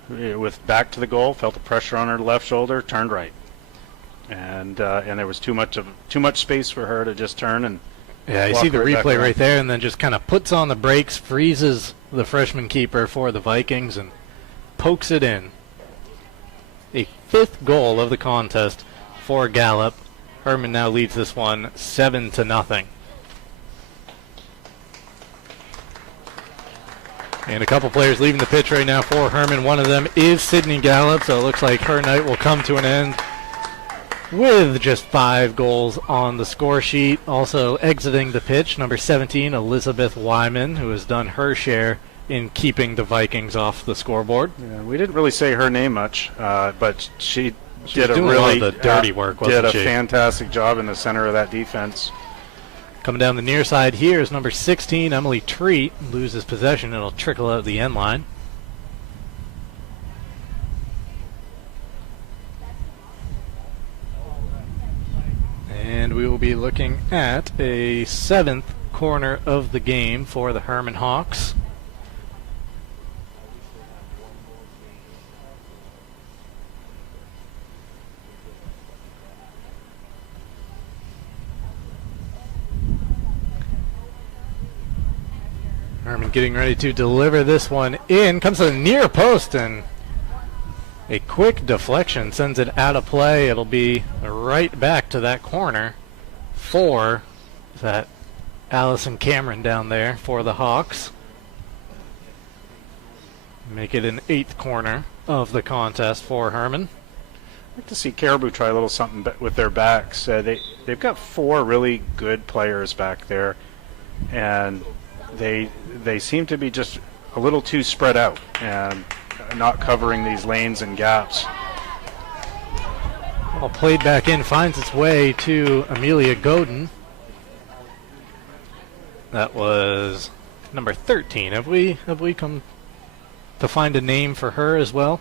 with back to the goal, felt the pressure on her left shoulder, turned right, and there was too much space for her to just turn and. Yeah, you see the replay right there, and then just kind of puts on the brakes, freezes the freshman keeper for the Vikings, and pokes it in. A 5th goal of the contest for Gallup. Hermon now leads this one 7-0. And a couple players leaving the pitch right now for Hermon. One of them is Sydney Gallup, so it looks like her night will come to an end with just 5 goals on the score sheet. Also exiting the pitch, number 17, Elizabeth Wyman, who has done her share in keeping the Vikings off the scoreboard. Yeah, we didn't really say her name much, but she did a lot of the dirty work, wasn't she? Did a fantastic job in the center of that defense. Coming down the near side here is number 16, Emily Treat. Loses possession. It'll trickle out the end line. And we will be looking at a 7th corner of the game for the Hermon Hawks. Hermon getting ready to deliver this one in. Comes to the near post, and a quick deflection sends it out of play. It'll be right back to that corner for that Allison Cameron down there for the Hawks. Make it an 8th corner of the contest for Hermon. I'd like to see Caribou try a little something with their backs. They've got 4 really good players back there, and they seem to be just a little too spread out and not covering these lanes and gaps. Ball played back in, finds its way to Amelia Godin. That was number 13. Have we come to find a name for her as well?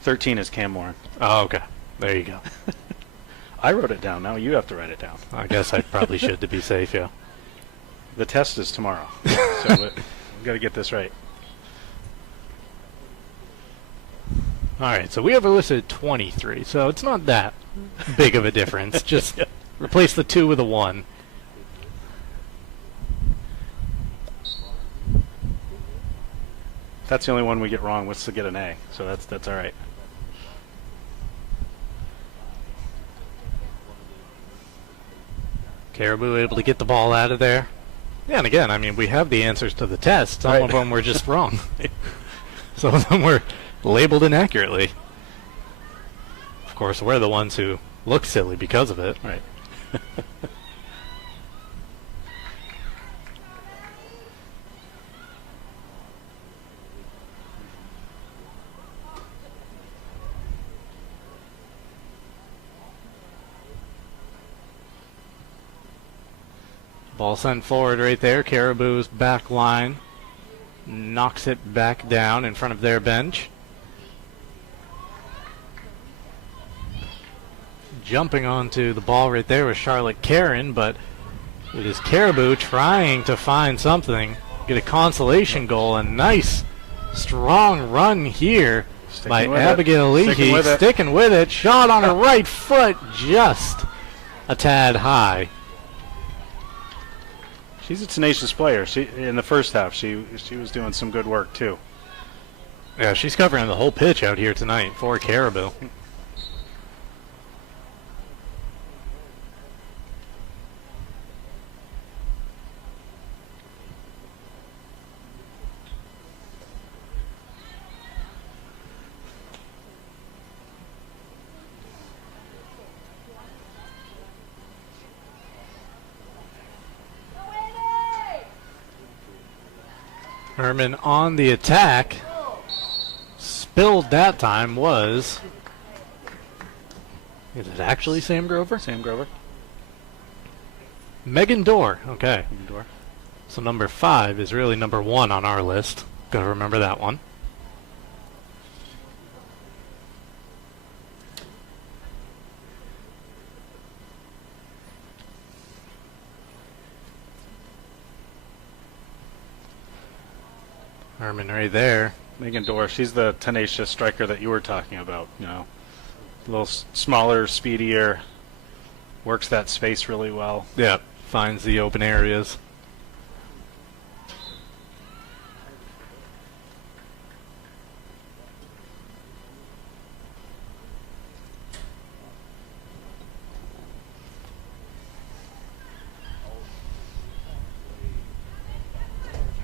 13 is Cam Warren. Oh, okay. There you go. I wrote it down. Now you have to write it down. I guess I probably should to be safe, yeah. The test is tomorrow, so we've got to get this right. All right, so we have listed 23, so it's not that big of a difference. Just replace the 2 with a 1. That's the only one we get wrong. What's to get an A? So that's all right. Caribou able to get the ball out of there. Yeah, and again, I mean, we have the answers to the test. Some of them were just wrong. Some of them were labeled inaccurately. Of course, we're the ones who look silly because of it. Right. Ball sent forward right there. Caribou's back line knocks it back down in front of their bench. Jumping onto the ball right there was Charlotte Karen, but it is Caribou trying to find something, get a consolation goal. A nice, strong run here by Abigail Leahy. Sticking with it. Shot on her right foot, just a tad high. She's a tenacious player. In the first half, she was doing some good work too. Yeah, she's covering the whole pitch out here tonight for Caribou. Hermon on the attack. Spilled that time was... Is it actually Sam Grover? Sam Grover. Megan Dorr. Okay. Megan Dorr. So number 5 is really number 1 on our list. Gotta remember that one. Hermon right there. Megan Dorr, she's the tenacious striker that you were talking about. You know, a little smaller, speedier, works that space really well. Yeah, finds the open areas.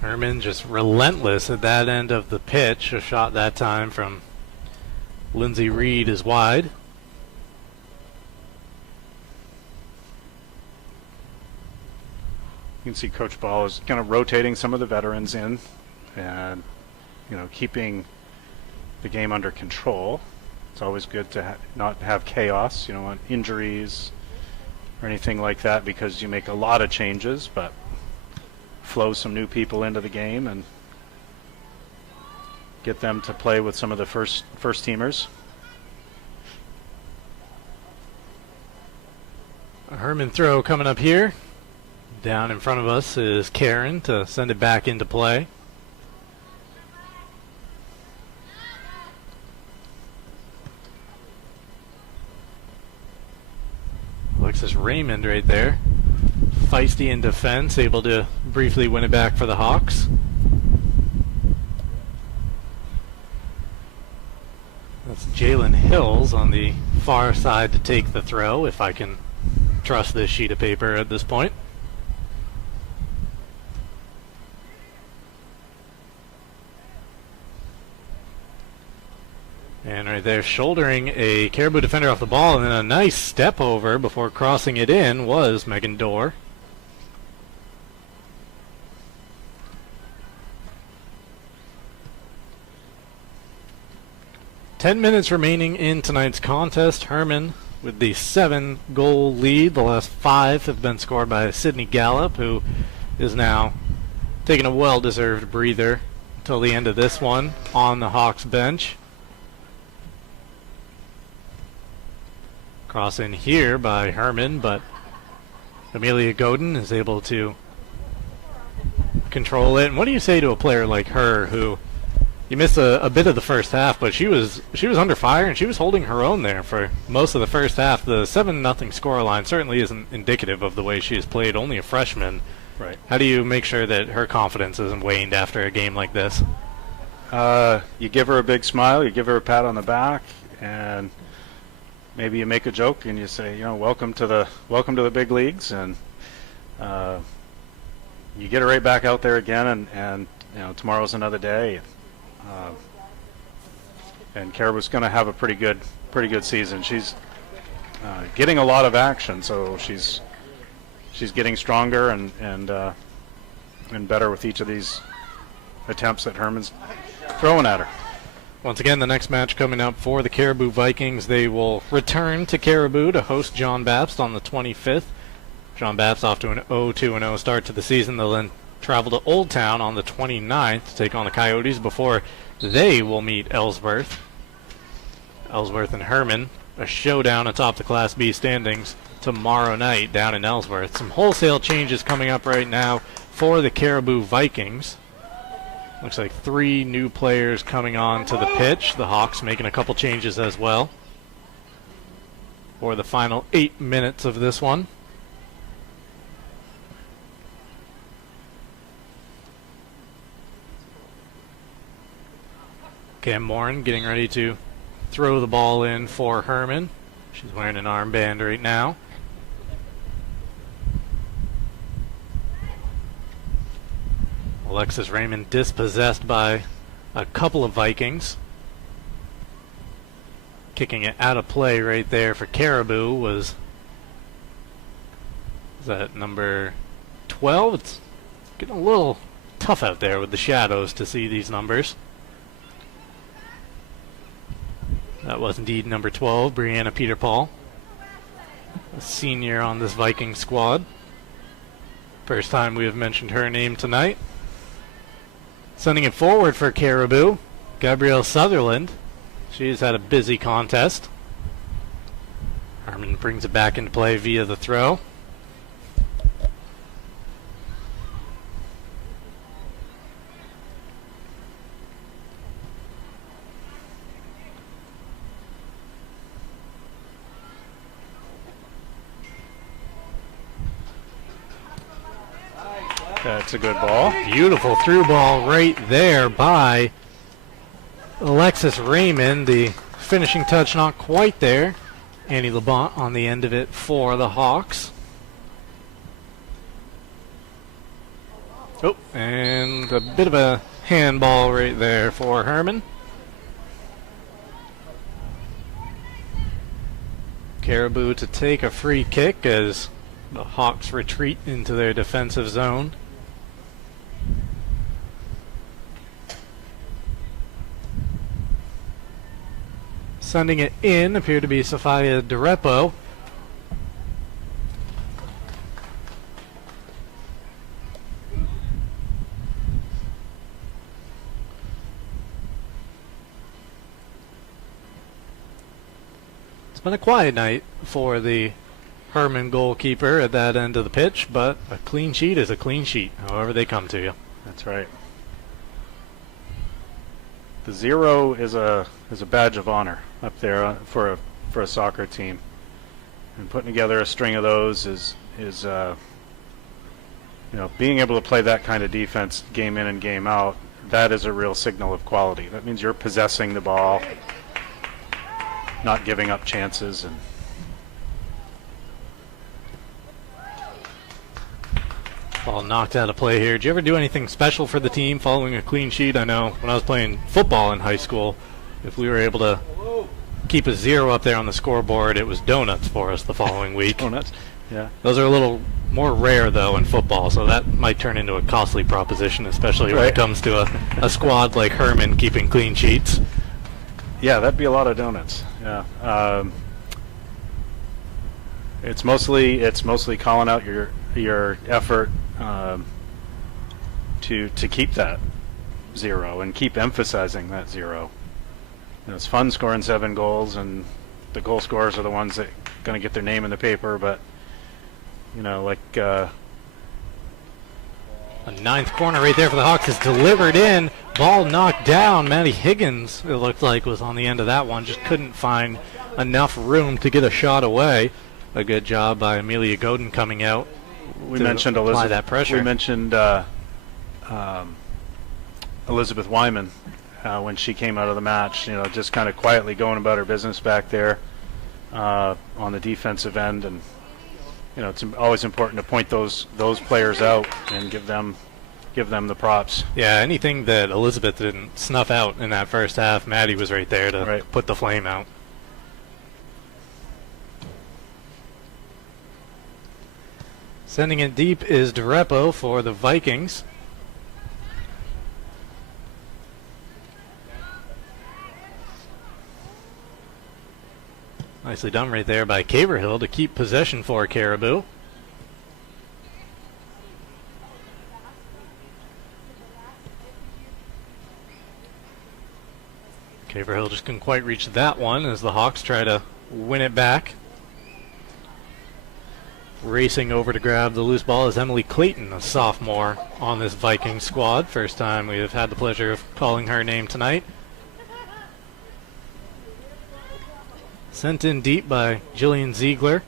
Hermon just relentless at that end of the pitch. A shot that time from Lindsay Reed is wide. You can see Coach Ball is kind of rotating some of the veterans in and, you know, keeping the game under control. It's always good to not have chaos, you know, on injuries or anything like that, because you make a lot of changes, but flow some new people into the game and get them to play with some of the first teamers. A Hermon throw coming up here. Down in front of us is Karen to send it back into play. Alexis Raymond right there. Feisty in defense, able to briefly win it back for the Hawks. That's Jalen Hills on the far side to take the throw, if I can trust this sheet of paper at this point. And right there, shouldering a Caribou defender off the ball, and then a nice step over before crossing it in was Megan Dorr. Ten minutes remaining in tonight's contest. Hermon with the 7-goal lead. The last 5 have been scored by Sydney Gallup, who is now taking a well-deserved breather until the end of this one on the Hawks bench. Cross in here by Hermon, but Amelia Godin is able to control it. And what do you say to a player like her, who you missed a bit of the first half, but she was under fire and she was holding her own there for most of the first half. The 7-0 scoreline certainly isn't indicative of the way she has played. Only a freshman. Right. How do you make sure that her confidence isn't waned after a game like this? You give her a big smile, you give her a pat on the back, and maybe you make a joke and you say, you know, welcome to the big leagues, and you get her right back out there again, and you know, tomorrow's another day. And Caribou's going to have a pretty good season. She's getting a lot of action, so she's getting stronger and better with each of these attempts that Hermon's throwing at her. Once again, the next match coming up for the Caribou Vikings. They will return to Caribou to host John Baptist on the 25th. John Baptist off to an 0-2-0 start to the season. They'll then travel to Old Town on the 29th to take on the Coyotes before they will meet Ellsworth. Ellsworth and Hermon, a showdown atop the Class B standings tomorrow night down in Ellsworth. Some wholesale changes coming up right now for the Caribou Vikings. Looks like 3 new players coming on to the pitch. The Hawks making a couple changes as well for the final 8 minutes of this one. Cam Morin getting ready to throw the ball in for Hermon. She's wearing an armband right now. Alexis Raymond dispossessed by a couple of Vikings. Kicking it out of play right there for Caribou was that number 12? It's getting a little tough out there with the shadows to see these numbers. That was indeed number 12, Brianna Peter-Paul, a senior on this Viking squad. First time we have mentioned her name tonight. Sending it forward for Caribou, Gabrielle Sutherland. She's had a busy contest. Hermon brings it back into play via the throw. That's a good ball. Beautiful through ball right there by Alexis Raymond. The finishing touch not quite there. Annie Labont on the end of it for the Hawks. Oh, and a bit of a handball right there for Hermon. Caribou to take a free kick as the Hawks retreat into their defensive zone. Sending it in appeared to be Sophia DiRepo. It's been a quiet night for the Hermon goalkeeper at that end of the pitch, but a clean sheet is a clean sheet, however they come to you. That's right. The 0 is a badge of honor up there for a soccer team, and putting together a string of those is being able to play that kind of defense game in and game out. That is a real signal of quality. That means you're possessing the ball, not giving up chances, and ball knocked out of play here. Did you ever do anything special for the team following a clean sheet? I know when I was playing football in high school, if we were able to keep a 0 up there on the scoreboard, it was donuts for us the following week. Donuts, yeah. Those are a little more rare, though, in football, so that might turn into a costly proposition, especially when it comes to a squad like Hermon keeping clean sheets. Yeah, that'd be a lot of donuts. Yeah. It's mostly calling out your effort to keep that 0 and keep emphasizing that 0. It's fun scoring 7 goals, and the goal scorers are the ones that are going to get their name in the paper, but a ninth corner right there for the Hawks is delivered in. Ball knocked down. Addy Higgins, it looked like, was on the end of that one. Just couldn't find enough room to get a shot away. A good job by Amelia Godin coming out. We mentioned apply that pressure. We mentioned Elizabeth Wyman when she came out of the match. Just kind of quietly going about her business back there on the defensive end, and it's always important to point those players out and give them the props. Yeah, anything that Elizabeth didn't snuff out in that first half, Maddie was right there to put the flame out. Sending it deep is DiRepo for the Vikings. Nicely done right there by Caverhill to keep possession for Caribou. Haverhill just couldn't quite reach that one as the Hawks try to win it back. Racing over to grab the loose ball is Emily Clayton, a sophomore on this Viking squad. First time we have had the pleasure of calling her name tonight. Sent in deep by Jillian Ziegler.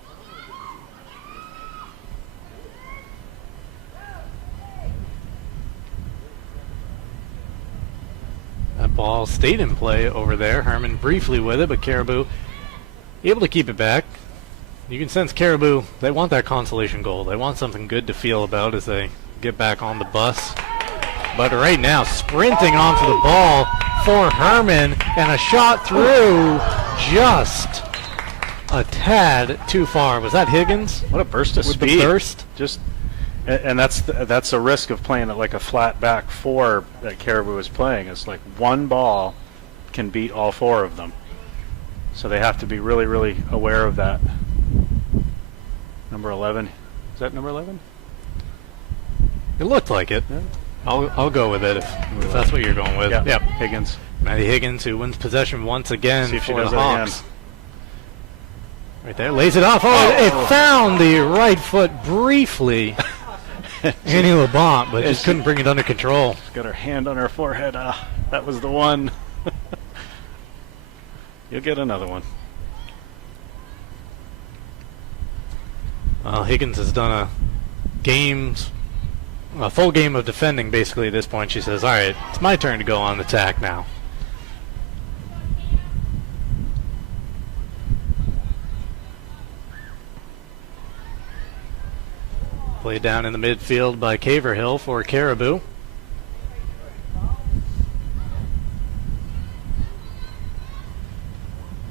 That ball stayed in play over there. Hermon briefly with it, but Caribou able to keep it back. You can sense Caribou, they want that consolation goal. They want something good to feel about as they get back on the bus. But right now, sprinting onto the ball for Hermon, and a shot through just a tad too far. Was that Higgins? What a burst of With speed. the burst? And that's a risk of playing it like a flat back four that Caribou is playing. It's like one ball can beat all four of them. So they have to be really, really aware of that. Number 11. Is that number 11? It looked like it. Yeah. I'll go with it if that's what you're going with. Yeah. Yep. Higgins. Maddie Higgins, who wins possession once again See if she for the does it Hawks. again. Right there, lays it off. Oh, it found the right foot briefly. Annie LeBont, but just couldn't bring it under control. She's got her hand on her forehead. That was the one. You'll get another one. Well, Higgins has done a full game of defending basically at this point. She says, all right, it's my turn to go on the attack now. Played down in the midfield by Haverhill for Caribou.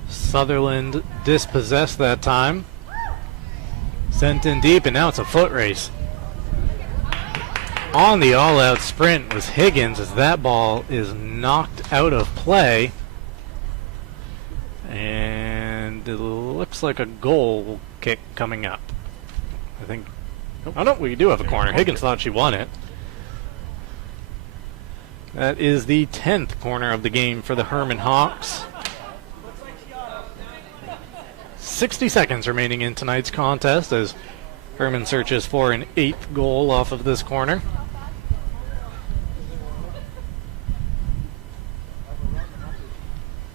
Sutherland dispossessed that time. Sent in deep, and now it's a foot race. On the all-out sprint was Higgins as that ball is knocked out of play. And it looks like a goal kick coming up. I think. Oh no, we do have a corner. Higgins thought she won it. That is the 10th corner of the game for the Hermon Hawks. 60 seconds remaining in tonight's contest as Hermon searches for an 8th goal off of this corner.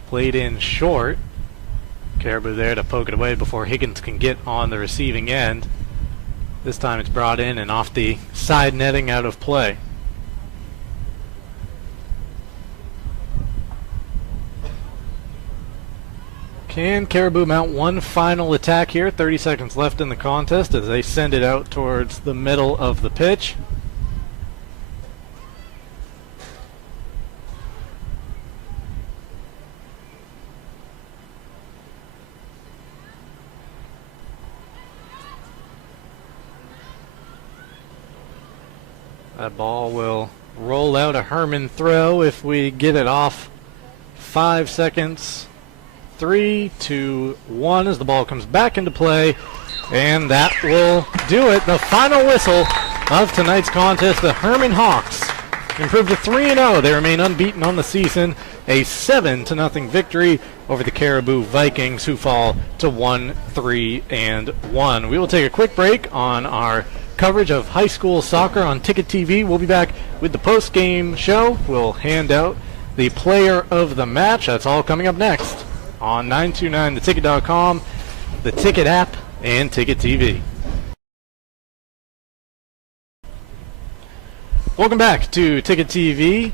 Played in short. Caribou there to poke it away before Higgins can get on the receiving end. This time it's brought in and off the side netting out of play. Can Caribou mount one final attack here? 30 seconds left in the contest as they send it out towards the middle of the pitch. That ball will roll out a Hermon throw if we get it off. 5 seconds. 3, 2, 1 as the ball comes back into play. And that will do it. The final whistle of tonight's contest. The Hermon Hawks improved to 3-0. They remain unbeaten on the season. A 7-0 victory over the Caribou Vikings, who fall to 1-3-1. We will take a quick break on our coverage of high school soccer on Ticket TV. We'll be back with the post-game show. We'll hand out the player of the match. That's all coming up next on 929theticket.com, the Ticket app, and Ticket TV. Welcome back to Ticket TV.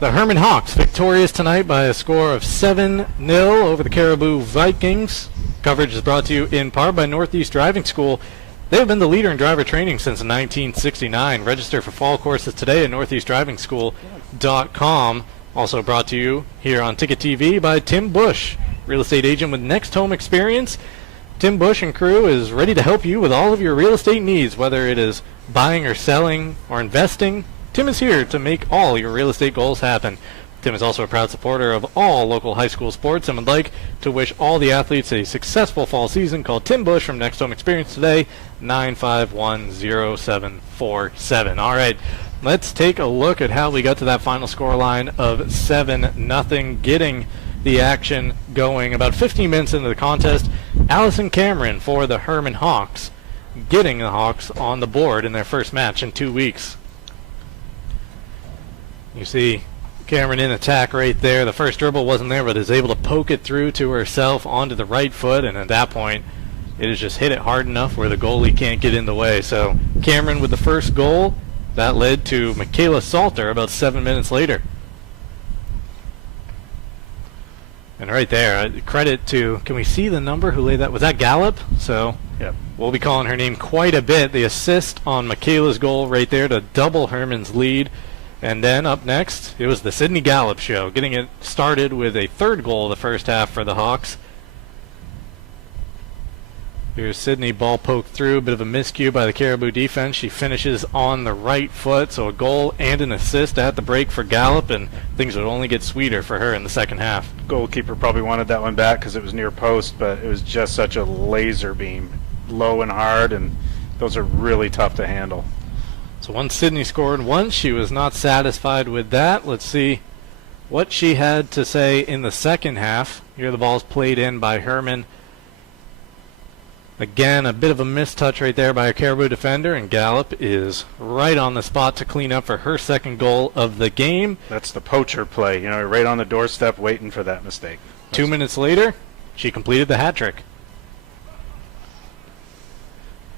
The Hermon Hawks victorious tonight by a score of 7-0 over the Caribou Vikings. Coverage is brought to you in part by Northeast Driving School. They have been the leader in driver training since 1969. Register for fall courses today at northeastdrivingschool.com. Also brought to you here on Ticket TV by Tim Bush, real estate agent with Next Home Experience. Tim Bush and crew is ready to help you with all of your real estate needs, whether it is buying or selling or investing. Tim is here to make all your real estate goals happen. Tim is also a proud supporter of all local high school sports and would like to wish all the athletes a successful fall season. Call Tim Bush from Next Home Experience today, 951-0747. All right, let's take a look at how we got to that final scoreline of 7-0, getting the action going about 15 minutes into the contest. Allison Cameron for the Hermon Hawks, getting the Hawks on the board in their first match in 2 weeks. You see Cameron in attack right there. The first dribble wasn't there, but is able to poke it through to herself onto the right foot, and at that point it has just hit it hard enough where the goalie can't get in the way. So Cameron with the first goal. That led to Michaela Salter about 7 minutes later. And right there, credit to, can we see the number who laid that? Was that Gallup? So yep. We'll be calling her name quite a bit. The assist on Michaela's goal right there to double Hermon's lead. And then up next, it was the Sydney Gallup show, getting it started with a third goal of the first half for the Hawks. Here's Sydney, ball poked through, a bit of a miscue by the Caribou defense. She finishes on the right foot, so a goal and an assist at the break for Gallup, and things would only get sweeter for her in the second half. Goalkeeper probably wanted that one back because it was near post, but it was just such a laser beam, low and hard, and those are really tough to handle. So once Sydney scored once, she was not satisfied with that. Let's see what she had to say in the second half. Here the ball's played in by Hermon. Again, a bit of a mistouch right there by a Caribou defender, and Gallup is right on the spot to clean up for her second goal of the game. That's the poacher play, you know, right on the doorstep waiting for that mistake. 2 minutes later, she completed the hat trick.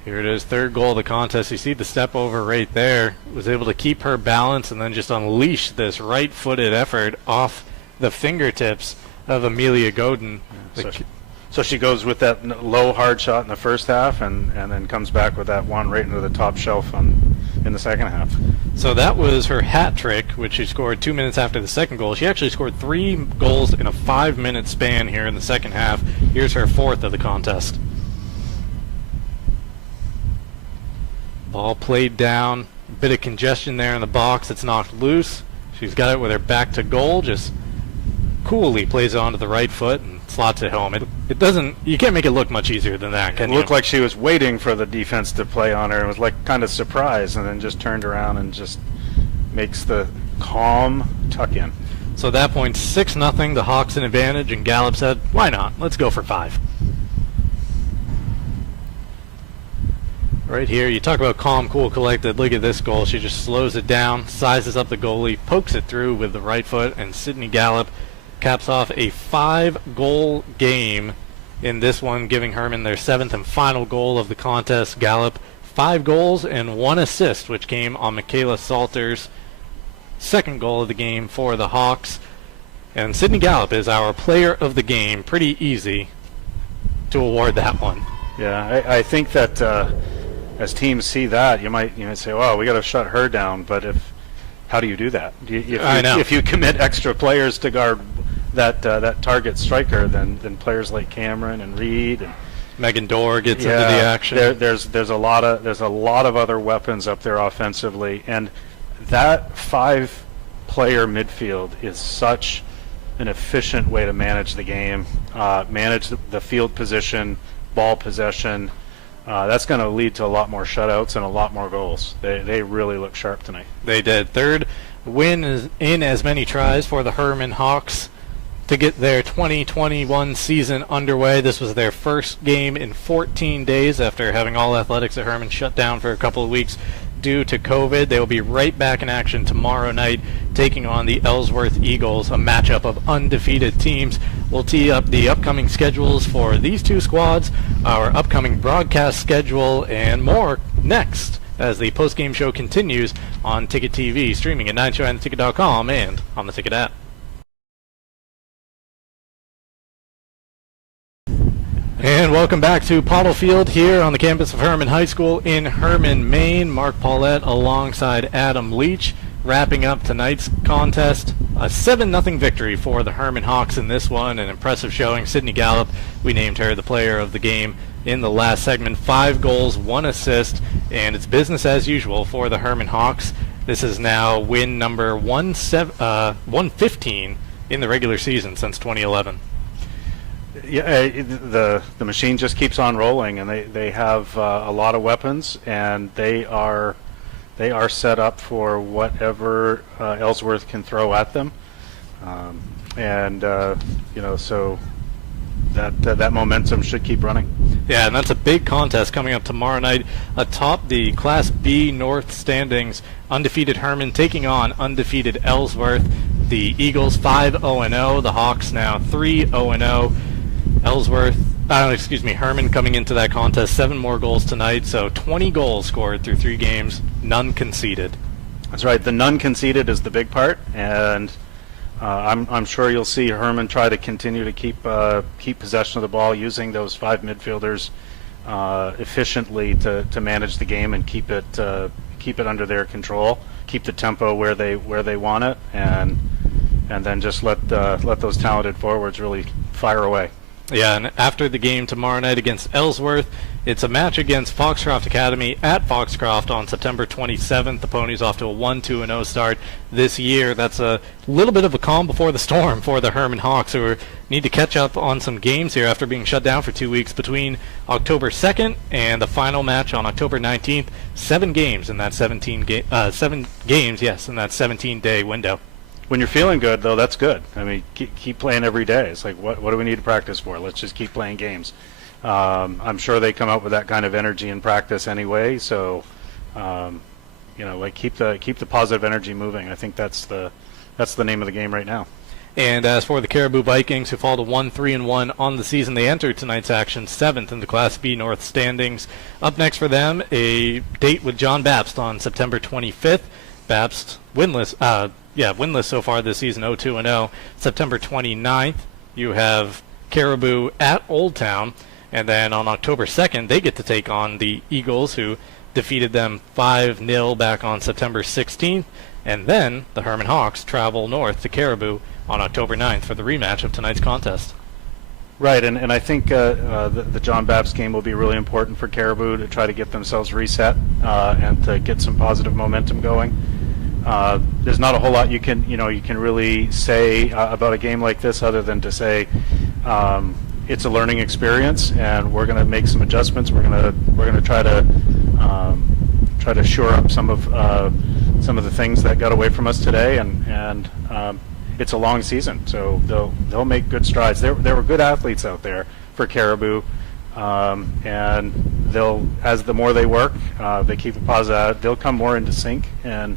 Here it is, third goal of the contest. You see the step over right there. Was able to keep her balance and then just unleash this right-footed effort off the fingertips of Amelia Godin. So she goes with that low, hard shot in the first half and then comes back with that one right into the top shelf in the second half. So that was her hat trick, which she scored 2 minutes after the second goal. She actually scored 3 goals in a 5-minute span here in the second half. Here's her fourth of the contest. Ball played down, a bit of congestion there in the box. It's knocked loose. She's got it with her back to goal, just coolly plays it onto the right foot and slots it home. It doesn't, you can't make it look much easier than that, can you? It looked like she was waiting for the defense to play on her and was like kind of surprised, and then just turned around and just makes the calm tuck in. So at that point, 6-0, the Hawks in advantage, and Gallup said, why not? Let's go for 5. Right here, you talk about calm, cool, collected. Look at this goal. She just slows it down, sizes up the goalie, pokes it through with the right foot, and Sydney Gallup caps off a 5-goal game in this one, giving Hermon their 7th and final goal of the contest. Gallup, 5 goals and 1 assist, which came on Michaela Salter's second goal of the game for the Hawks. And Sydney Gallup is our player of the game. Pretty easy to award that one. Yeah, I think that as teams see that, you might say, "Wow, we got to shut her down." But how do you do that? If you commit extra players to guard that target striker, then players like Cameron and Reed and Megan Dorr gets into the action. There's a lot of other weapons up there offensively, and that 5-player midfield is such an efficient way to manage the game, manage the field position, ball possession. That's going to lead to a lot more shutouts and a lot more goals. They really look sharp tonight. They did. Third win is in as many tries for the Hermon Hawks to get their 2021 season underway. This was their first game in 14 days after having all athletics at Hermon shut down for a couple of weeks due to COVID. They will be right back in action tomorrow night, taking on the Ellsworth Eagles, a matchup of undefeated teams. We'll tee up the upcoming schedules for these two squads, our upcoming broadcast schedule, and more next as the post-game show continues on Ticket TV, streaming at 9show.com and on the Ticket app. And welcome back to Pottle Field here on the campus of Hermon High School in Hermon, Maine. Mark Paulette alongside Adam Leach, wrapping up tonight's contest. A 7-0 victory for the Hermon Hawks in this one. An impressive showing. Sydney Gallup, we named her the player of the game in the last segment. 5 goals, 1 assist, and it's business as usual for the Hermon Hawks. This is now win number 115 in the regular season since 2011. Yeah, the machine just keeps on rolling, and they have a lot of weapons, and they are they are set up for whatever Ellsworth can throw at them, so that momentum should keep running. Yeah, and that's a big contest coming up tomorrow night atop the Class B North standings. Undefeated Hermon taking on undefeated Ellsworth. The Eagles 5-0-0. The Hawks now 3-0-0. Hermon coming into that contest 7 more goals tonight, so 20 goals scored through 3 games, none conceded. That's right. The none conceded is the big part, and I'm sure you'll see Hermon try to continue to keep possession of the ball, using those 5 midfielders efficiently to manage the game and keep it under their control, keep the tempo where they want it, and then just let those talented forwards really fire away. Yeah, and after the game tomorrow night against Ellsworth, it's a match against Foxcroft Academy at Foxcroft on September 27th. The Ponies off to a 1-2-0 start this year. That's a little bit of a calm before the storm for the Hermon Hawks, who need to catch up on some games here after being shut down for 2 weeks between October 2nd and the final match on October 19th. 7 games in that 17-day window. When you're feeling good, though, that's good. I mean, keep playing every day. It's like, what do we need to practice for? Let's just keep playing games. I'm sure they come up with that kind of energy in practice anyway. So, keep the positive energy moving. I think that's the name of the game right now. And as for the Caribou Vikings, who fall to 1-3-1 on the season, they enter tonight's action 7th in the Class B North standings. Up next for them, a date with John Bapst on September 25th. Bapst winless so far this season, 0-2-0. September 29th, you have Caribou at Old Town, and then on October 2nd, they get to take on the Eagles, who defeated them 5-0 back on September 16th, and then the Hermon Hawks travel north to Caribou on October 9th for the rematch of tonight's contest. Right, and I think the John Bapst game will be really important for Caribou to try to get themselves reset and to get some positive momentum going. There's not a whole lot you can really say about a game like this, other than to say it's a learning experience, and we're going to make some adjustments. We're going to try to shore up some of the things that got away from us today, and it's a long season, so they'll make good strides. There were good athletes out there for Caribou, and the more they work, they keep it positive, they'll come more into sync. And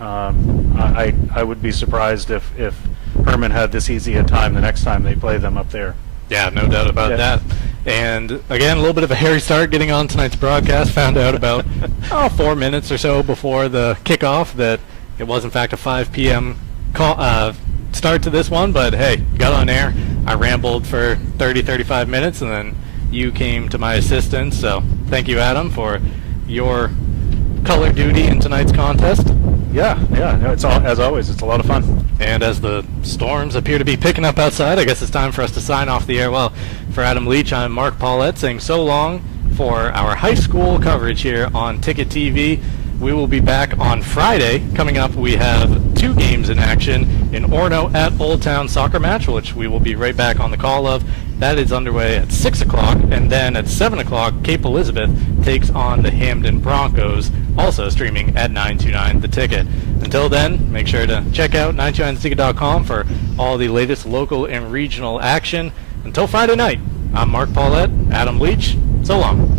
I would be surprised if Hermon had this easy a time the next time they play them up there. Yeah, no doubt about that. And again, a little bit of a hairy start getting on tonight's broadcast. Found out about 4 minutes or so before the kickoff that it was in fact a 5 p.m. Start to this one, but hey, got on air. I rambled for 35 minutes, and then you came to my assistance. So thank you, Adam, for your color duty in tonight's contest. Yeah, no, it's as always, it's a lot of fun. And as the storms appear to be picking up outside, I guess it's time for us to sign off the air. Well, for Adam Leach, I'm Mark Paulette saying so long for our high school coverage here on Ticket TV. We will be back on Friday. Coming up, we have 2 games in action. In Orono at Old Town soccer match, which we will be right back on the call of. That is underway at 6 o'clock. And then at 7 o'clock, Cape Elizabeth takes on the Hamden Broncos, also streaming at 929 The Ticket. Until then, make sure to check out 929theticket.com for all the latest local and regional action. Until Friday night, I'm Mark Paulette, Adam Leach. So long.